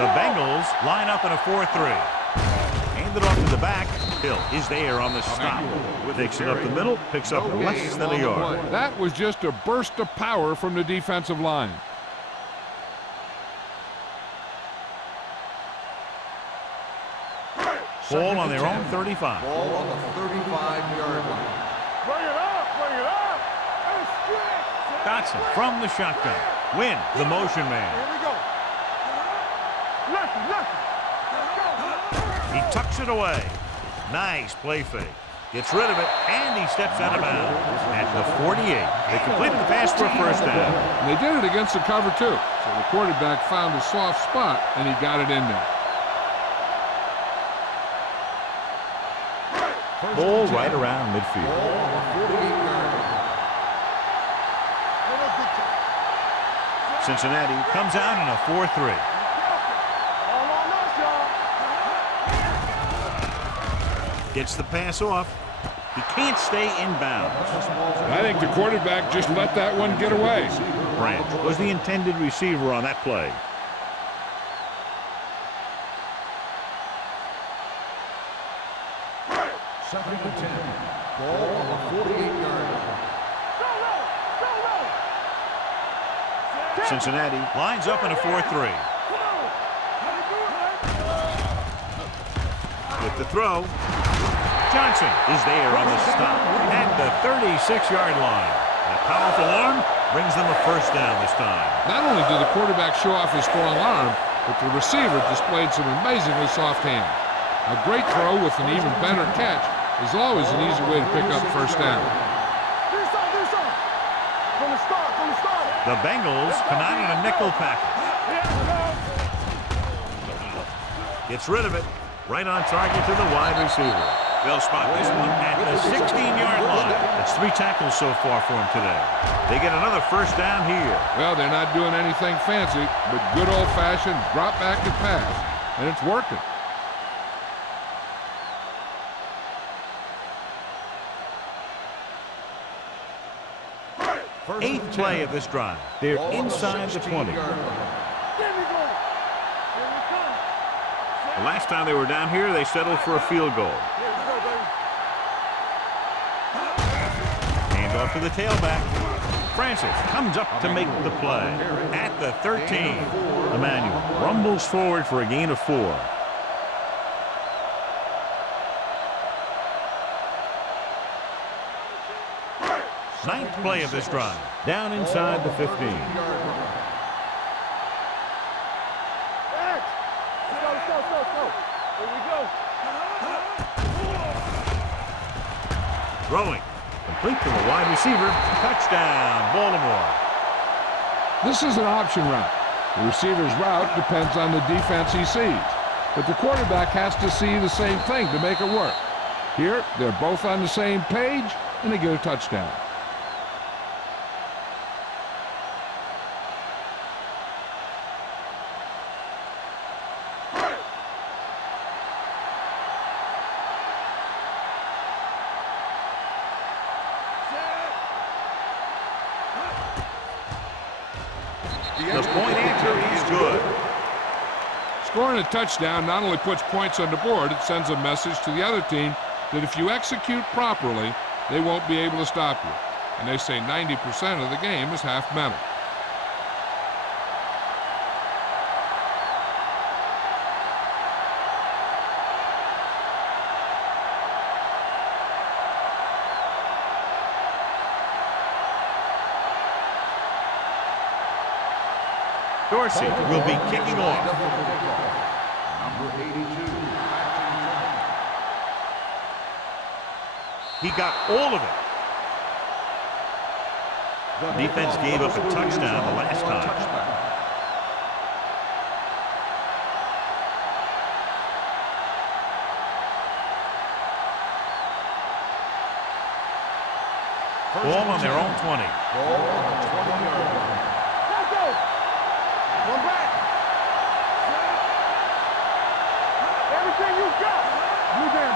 The Bengals line up in a 4-3. Handed off to the back. Hill is there on the stop. Takes it up the middle, picks up less than a yard. That was just a burst of power from the defensive line. Ball on their own 35. Ball on the 35-yard line. Bring it up, bring it up. Dotson from the shotgun. Win, the motion man. Here we go. Lucky. He tucks it away. Nice play fake. Gets rid of it, and he steps out of bounds at the 48. They completed the pass for a first down. And they did it against the cover, too. So the quarterback found a soft spot, and he got it in there. Ball right around midfield. Cincinnati comes out in a 4-3. Gets the pass off. He can't stay in bounds. I think the quarterback just let that one get away. Branch was the intended receiver on that play. Second and 10. Ball on the 48-yard line. Cincinnati lines up in a 4-3. With the throw. Johnson is there on the stop at the 36-yard line. That powerful arm brings them a first down this time. Not only did the quarterback show off his strong arm, but the receiver displayed some amazingly soft hands. A great throw with an even better catch is always an easy way to pick up first down. The Bengals come out in a nickel package. Gets rid of it. Right on target to the wide receiver. They'll spot this one at the 16-yard line. That's 3 tackles so far for him today. They get another first down here. Well, they're not doing anything fancy, but good old-fashioned drop back and pass, and it's working. Eighth play of this drive. They're inside the 20. The last time they were down here, they settled for a field goal. Hand off to the tailback. Francis comes up to make the play at the 13. Emmanuel rumbles forward for a gain of 4. Ninth play of this drive. Down inside the 15. Let's go. Here we go. Throwing. Complete to the wide receiver. Touchdown, Baltimore. This is an option route. The receiver's route depends on the defense he sees, but the quarterback has to see the same thing to make it work. Here, they're both on the same page, and they get a touchdown. The point answer is good. Scoring a touchdown not only puts points on the board, it sends a message to the other team that if you execute properly, they won't be able to stop you. And they say 90% of the game is half mental. Dorsey will be kicking off. Number 82. He got all of it. Defense gave up a touchdown the last time. Ball on their own 20. Ball on the 20-yard line. Let's go. One back. Everything you got. Blue down.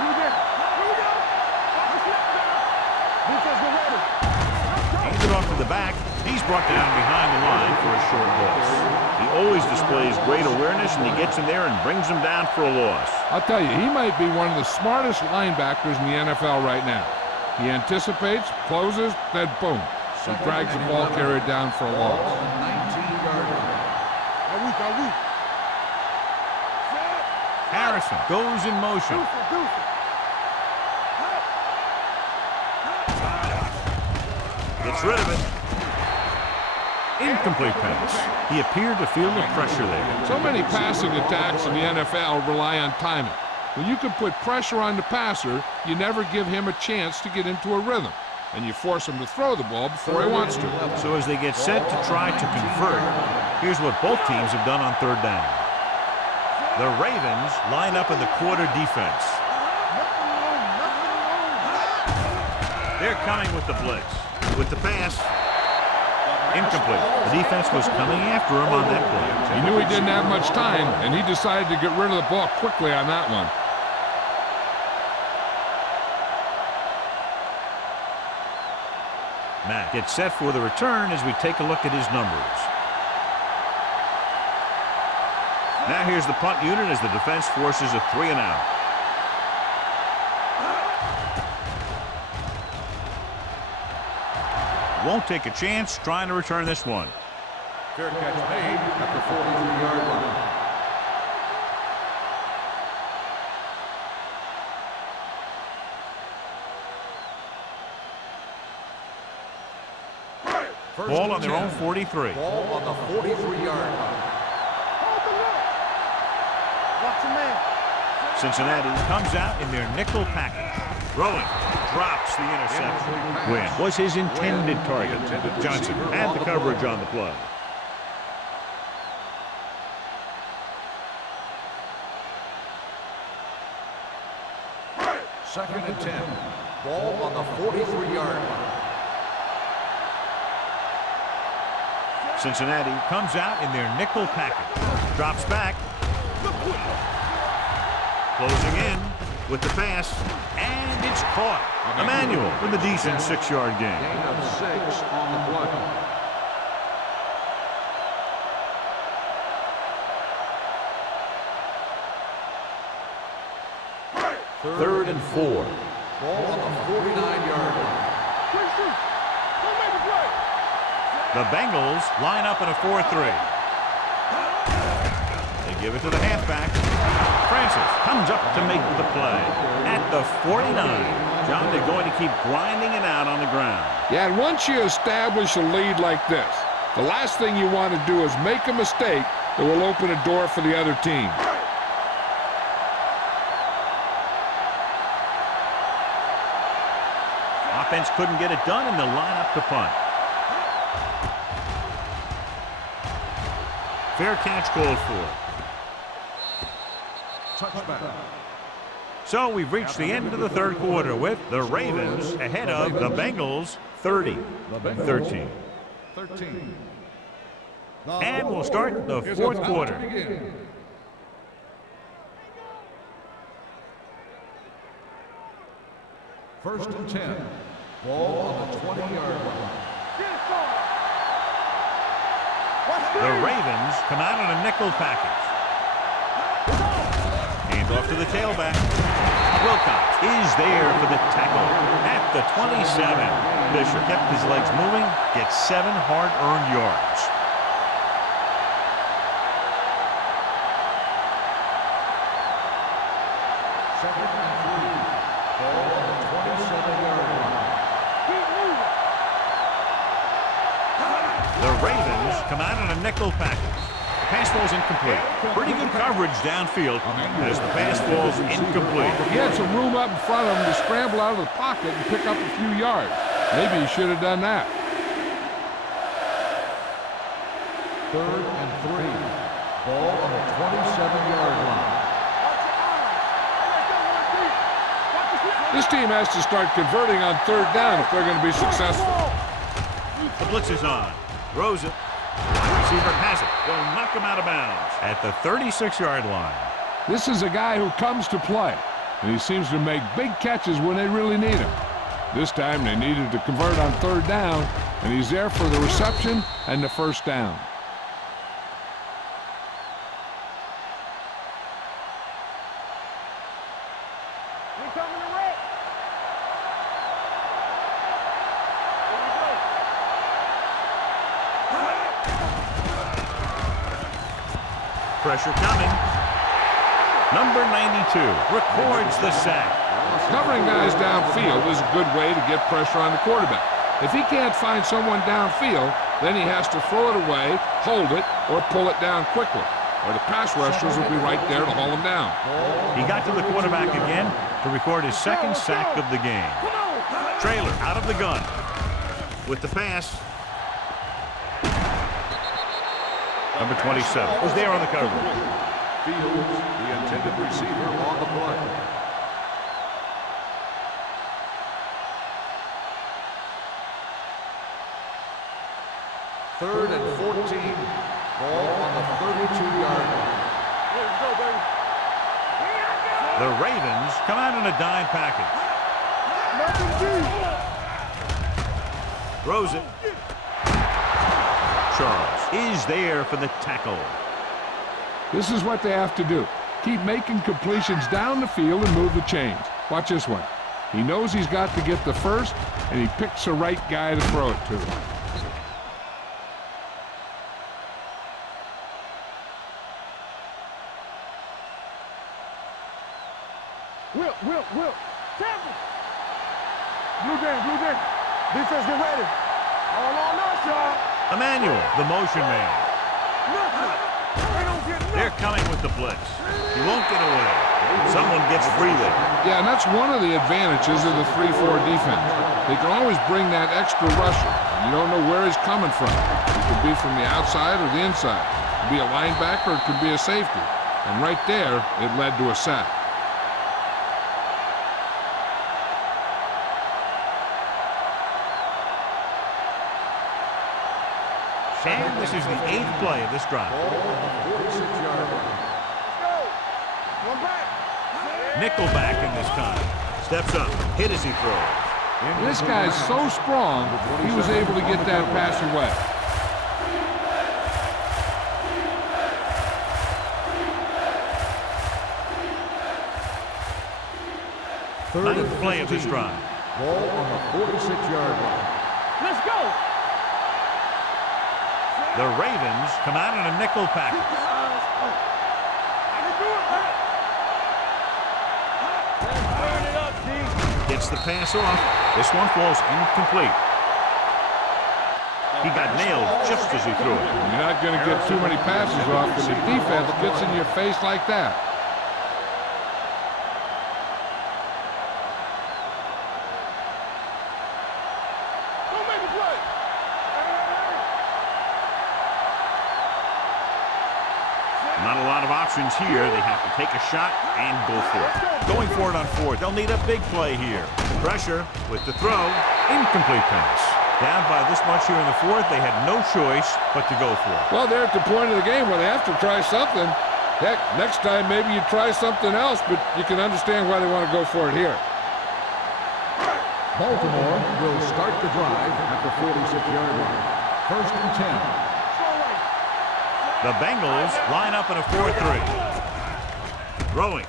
Defense, we're ready. Hands it off to the back. He's brought down behind the line for a short loss. He always displays great awareness, and he gets in there and brings him down for a loss. I'll tell you, he might be one of the smartest linebackers in the NFL right now. He anticipates, closes, then boom. He drags the ball carrier down for a loss. 19-yard line. Harrison goes in motion. Gets rid of it. Incomplete pass. He appeared to feel the pressure there. So many passing attacks in the NFL rely on timing. When you can put pressure on the passer, you never give him a chance to get into a rhythm, and you force him to throw the ball before he wants to. So as they get set to try to convert, here's what both teams have done on third down. The Ravens line up in the quarter defense. They're coming with the blitz. With the pass, incomplete. The defense was coming after him on that play. He knew he didn't have much time, and he decided to get rid of the ball quickly on that one. Matt gets set for the return as we take a look at his numbers. Now here's the punt unit as the defense forces a 3-and-out. Won't take a chance trying to return this one. Fair catch made at the 43-yard line. Ball on their own 43. Ball on the 43-yard line. Watch your man. Cincinnati comes out in their nickel package. Throwing, drops the interception. Wynn was his intended target. Johnson had the coverage on the play. Second and 10. Ball on the 43-yard line. Cincinnati comes out in their nickel package. Drops back. Closing in with the pass. And it's caught. Emmanuel with a decent 6-yard gain. Gain of 6 on the play. Third and 4. Ball on the 49-yard line. Quick shoot. Don't make a play. The Bengals line up in a 4-3. They give it to the halfback. Francis comes up to make the play. At the 49. John, they're going to keep grinding it out on the ground. Yeah, and once you establish a lead like this, the last thing you want to do is make a mistake that will open a door for the other team. Offense couldn't get it done, and they'll line up to punt. Fair catch called for. Touchback. So we've reached the end of the third quarter with the Ravens ahead of the Bengals 30-13. 13. And we'll start the fourth quarter. First and 10. Ball on the 20-yard line. The Ravens come out in a nickel package. Hand off to the tailback. Wilcox is there for the tackle at the 27. Fisher kept his legs moving, gets 7 hard-earned yards. Second and 3. Ball on the 27-yard line. The Ravens come out in a nickel package. The pass falls incomplete. Pretty good coverage downfield as the pass falls incomplete. He had some room up in front of him to scramble out of the pocket and pick up a few yards. Maybe he should have done that. Third and 3. Ball on the 27-yard line. This team has to start converting on third down if they're going to be successful. The blitz is on. Throws it. Wide receiver has it. They'll knock him out of bounds at the 36-yard line. This is a guy who comes to play, and he seems to make big catches when they really need him. This time they needed to convert on third down, and he's there for the reception and the first down. Pressure coming. Number 92 records the sack. Covering guys downfield is a good way to get pressure on the quarterback. If he can't find someone downfield, then he has to throw it away, hold it, or pull it down quickly. Or the pass rushers will be right there to haul him down. He got to the quarterback again to record his second sack of the game. Trailer out of the gun with the pass. Number 27 was there on the coverage. Fields, the intended receiver on the play. Third and 14. Ball on the 32-yard line. Let's go, baby. The Ravens come out in a dime package. Throws it. Charles is there for the tackle. This is what they have to do. Keep making completions down the field and move the chains. Watch this one. He knows he's got to get the first, and he picks the right guy to throw it to. Will. Tackle. Blue game. Defense, get ready. All on us, y'all. Emmanuel, the motion man. Nothing. They don't get nothing. They're coming with the blitz. He won't get away. Someone gets free there. Yeah, and that's one of the advantages of the 3-4 defense. They can always bring that extra rusher. You don't know where he's coming from. It could be from the outside or the inside. It could be a linebacker, it could be a safety. And right there, it led to a sack. And this is the 8th play of this drive. Ball on the 46-yard line. One back. Nickelback in this time. Steps up, hit as he throws. This guy's so strong, he was able to get that pass away. Ninth play of this drive. Ball on the 46-yard line. Let's go. The Ravens come out in a nickel package. Gets the pass off. This one falls incomplete. He got nailed just as he threw it. You're not going to get too many passes off when the defense gets in your face like that. Not a lot of options here. They have to take a shot and go for it. Going for it on fourth. They'll need a big play here. Pressure with the throw. Incomplete pass. Down by this much here in the fourth, they had no choice but to go for it. Well, they're at the point of the game where they have to try something. Heck, next time maybe you try something else, but you can understand why they want to go for it here. Baltimore will start the drive at the 46-yard line. First and 10. The Bengals line up in a 4-3. Throwing.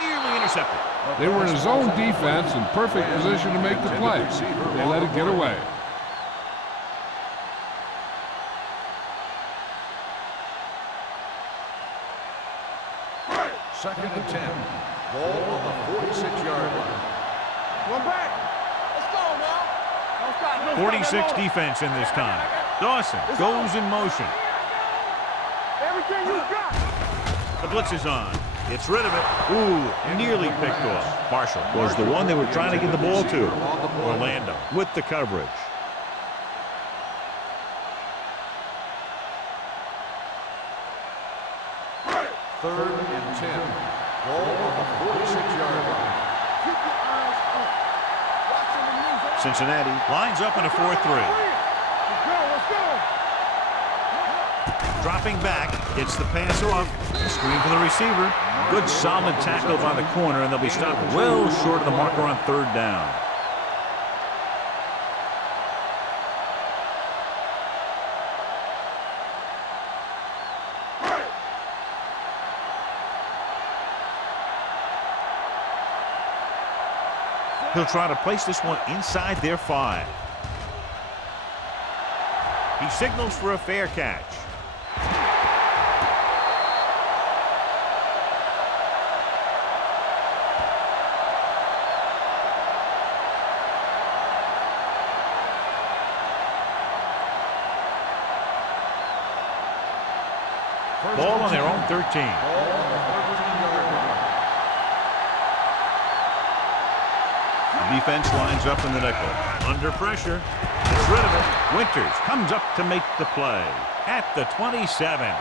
Nearly intercepted. They were in a zone defense in perfect position to make the play. They let it get away. Second and 10. Ball on the 46-yard line. One back. Let's go now. Don't stop. 46 defense in this time. Dawson goes in motion. Everything you got. The blitz is on. Gets rid of it. Ooh, nearly picked off. Marshall was the one they were trying to get the ball to. Orlando with the coverage. Third and 10. Ball on the 46-yard line. Keep your eyes up. Watching the knees. Cincinnati lines up in a 4-3. Let's go. Let's go. Dropping back, gets the pass off. Screen for the receiver. Good solid tackle by the corner, and they'll be stopped well short of the marker on third down. He'll try to place this one inside their 5. He signals for a fair catch. Ball on their own 13. Ball on the 13-yard line. The defense lines up in the nickel. Under pressure. Gets rid of it. Winters comes up to make the play at the 27.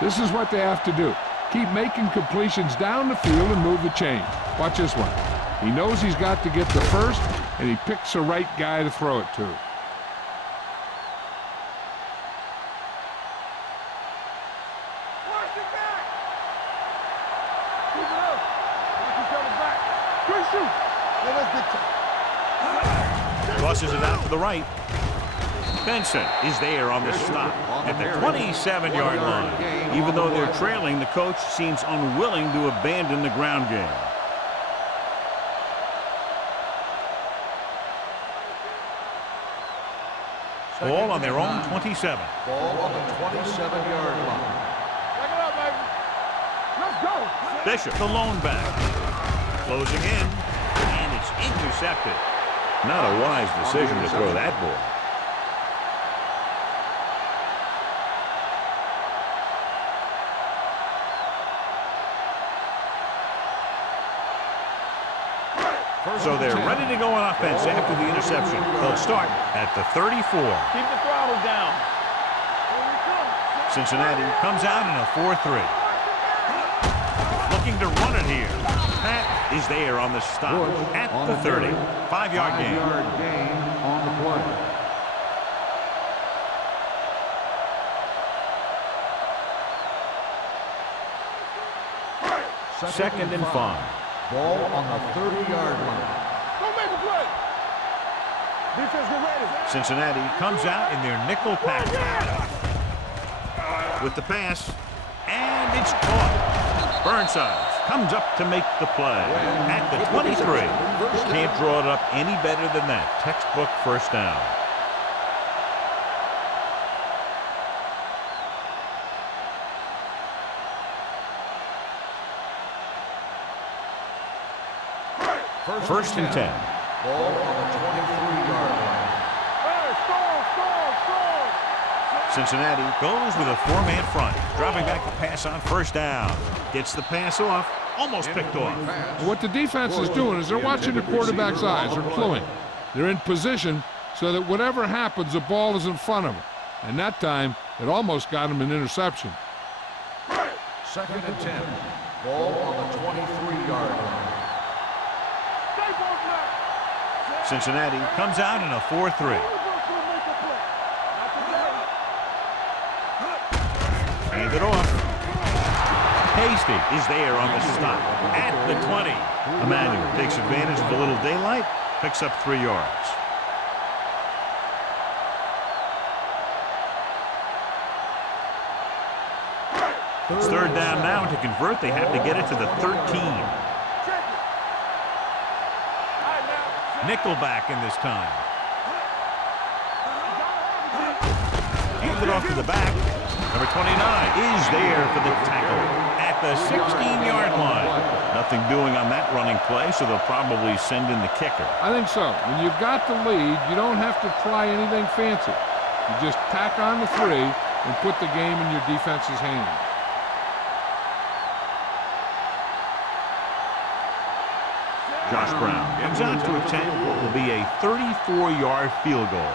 This is what they have to do. Keep making completions down the field and move the chain. Watch this one. He knows he's got to get the first, and he picks the right guy to throw it to. Watch it back. Keep it up. Watch each other back. Good shoot. Yeah, that's big time. Tosses it out to the right. Benson is there on the stop at the 27-yard line. Even though they're trailing, the coach seems unwilling to abandon the ground game. Ball on their own 27. Ball on the 27-yard line. Back it up, baby. Let's go. Bishop, the lone back. Closing in, and it's intercepted. Not a wise decision to throw that ball. So they're ready to go on offense after the interception. They'll start at the 34. Keep the throttle down. Cincinnati comes out in a 4-3. Looking to run it here. Pat is there on the stop at the 30. 5-yard gain. 5-yard gain on the play. Second and 5. Ball on the 30-yard line. Don't make a play. Defense, get ready. Cincinnati comes out in their nickel pack with the pass, and it's caught. Burnside comes up to make the play at the 23. Can't draw it up any better than that. Textbook first down. First and 10. Ball on the 23-yard line. Hey, score! Cincinnati goes with a 4-man front, dropping back the pass on first down. Gets the pass off, almost picked off. What the defense is doing is they're watching the quarterback's eyes. They're cluing. They're in position so that whatever happens, the ball is in front of them. And that time, it almost got him an interception. Second and 10. Ball on the 23-yard line. Cincinnati comes out in a 4-3. Hand it off. Hasty is there on the stop at the 20. Emmanuel takes advantage of a little daylight, picks up 3 yards. It's third down now, and to convert, they have to get it to the 13. Nickelback in this time. Hands it off to the back. Number 29 is there for the tackle at the 16-yard line. Nothing doing on that running play, so they'll probably send in the kicker. I think so. When you've got the lead, you don't have to try anything fancy. You just tack on the 3 and put the game in your defense's hands. Josh Brown comes out to attempt what will be a 34-yard field goal.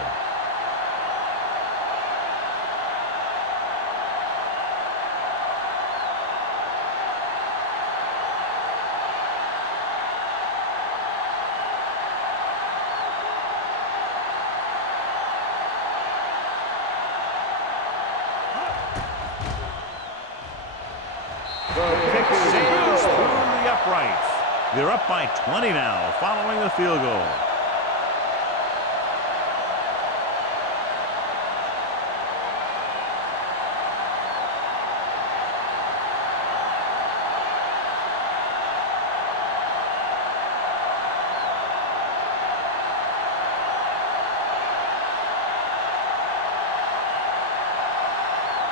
The kick sails through the uprights. They're up by 20 now, following the field goal.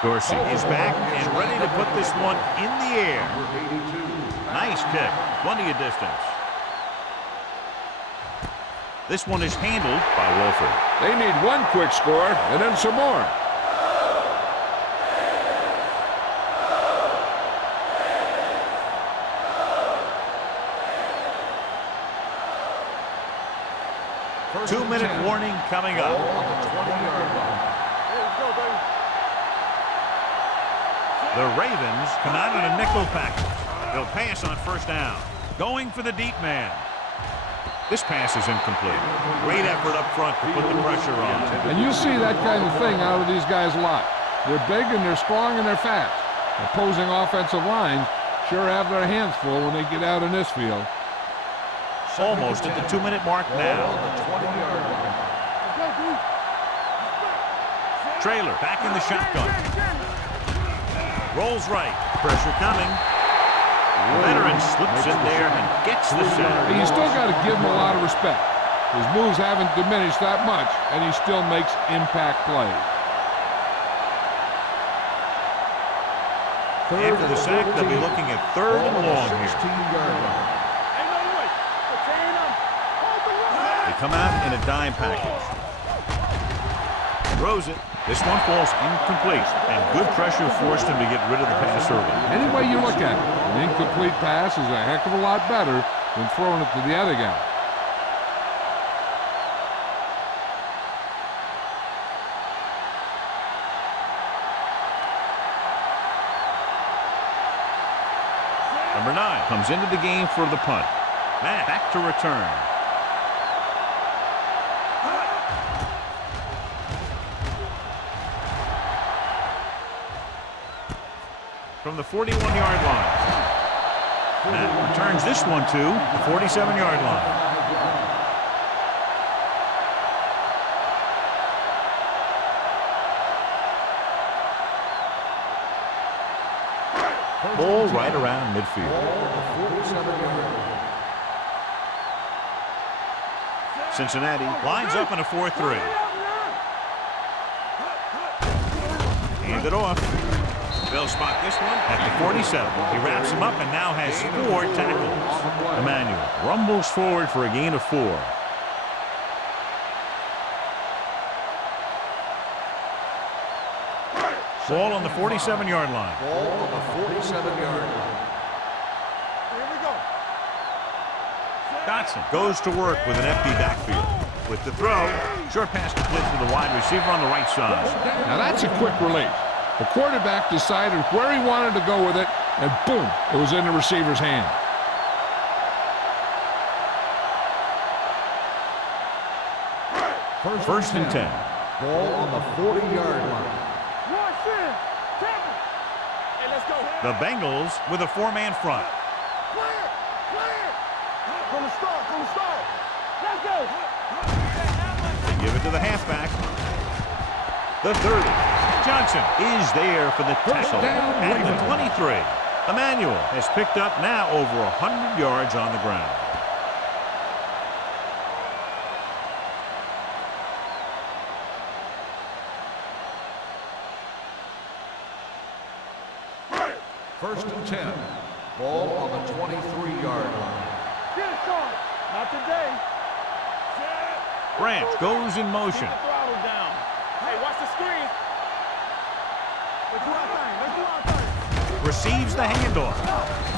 Dorsey is back and ready to put this one in the air. Nice kick, plenty of distance. This one is handled by Wolford. They need one quick score and then some more. Two-minute warning coming up. The Ravens come out in a nickel package. They'll pass on first down. Going for the deep man. This pass is incomplete. Great effort up front to put the pressure on. And you see that kind of thing out of these guys a lot. They're big and they're strong and they're fast. Opposing offensive lines sure have their hands full when they get out in this field. Almost at the 2-minute mark now. Traylor back in the shotgun. Rolls right. Pressure coming. Veteran slips in there and gets the sack. You still got to give him a lot of respect. His moves haven't diminished that much, and he still makes impact plays. After the sack, they'll be looking at third and long here. They come out in a dime package. Throws it. This one falls incomplete, and good pressure forced him to get rid of the pass early. Any way you look at it, an incomplete pass is a heck of a lot better than throwing it to the other guy. Number 9 comes into the game for the punt. Matt back to return. From the 41-yard line. Matt returns this one to the 47-yard line. Ball right around midfield. Cincinnati lines up in a 4-3. Hand it off. They'll spot this one at the 47. He wraps him up and now has 4 tackles. Emmanuel rumbles forward for a gain of 4. Ball on the 47-yard line. Ball on the 47-yard line. Here we go. Dotson goes to work with an empty backfield. With the throw, short pass complete to the wide receiver on the right side. Now that's a quick release. The quarterback decided where he wanted to go with it, and boom, it was in the receiver's hand. First and 10. Ball on the 40-yard line. Watch in. Tackle. Hey, let's go. The Bengals with a 4-man front. Clear. Clear. From the start. From the start. Let's go. They give it to the halfback. The 30. Johnson is there for the tackle at the 23. Emmanuel has picked up now over 100 yards on the ground. First and 10. Ball on the 23-yard line. Get it, Sean. Not today. Branch goes in motion. Throttle down. Hey, watch the screen. Let's do our thing. Let's do our thing. Receives the handoff.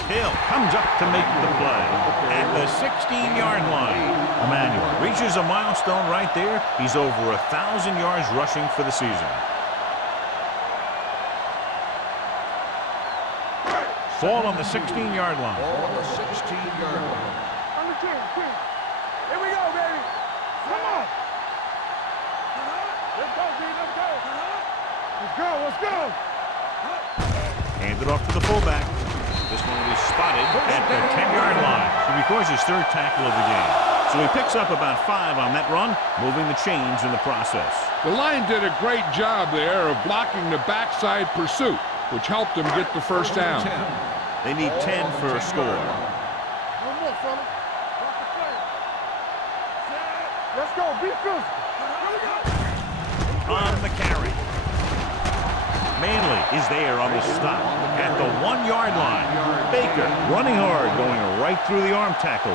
Hill comes up to make the play at the 16-yard line. Emmanuel reaches a milestone right there. He's over 1,000 yards rushing for the season. Ball on the 16-yard line. Ball on the 16-yard line. On the 10. Here we go, baby. Come on. Let's go, B. Let's go. Let's go. Let's go. Handed off to the fullback. This one will be spotted at the 10-yard line. He records his 3rd tackle of the game. So he picks up about 5 on that run, moving the chains in the process. The line did a great job there of blocking the backside pursuit, which helped them get the first down. They need 10 for a score. No more, fella. Watch the play. Let's go. Be physical. On the carry. Manley is there on the stop at the 1-yard line. Baker running hard, going right through the arm tackles.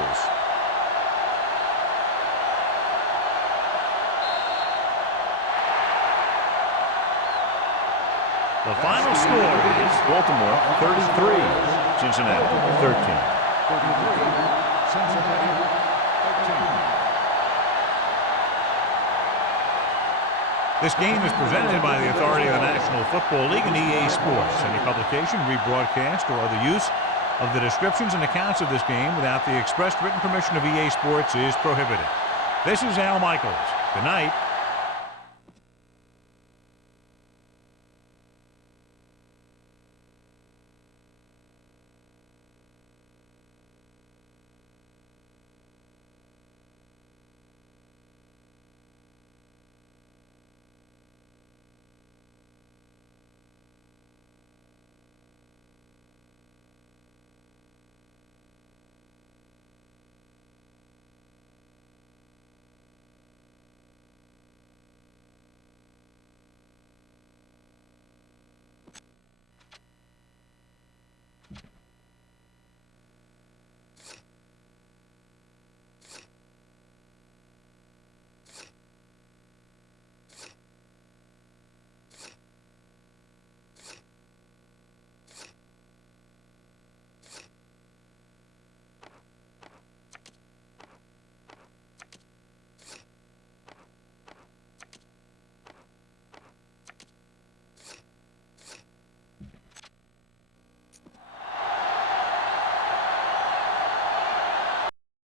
The final score is Baltimore 33, Cincinnati 13. Cincinnati 13. This game is presented by the authority of the National Football League and EA Sports. Any publication, rebroadcast, or other use of the descriptions and accounts of this game without the expressed written permission of EA Sports is prohibited. This is Al Michaels. Good night.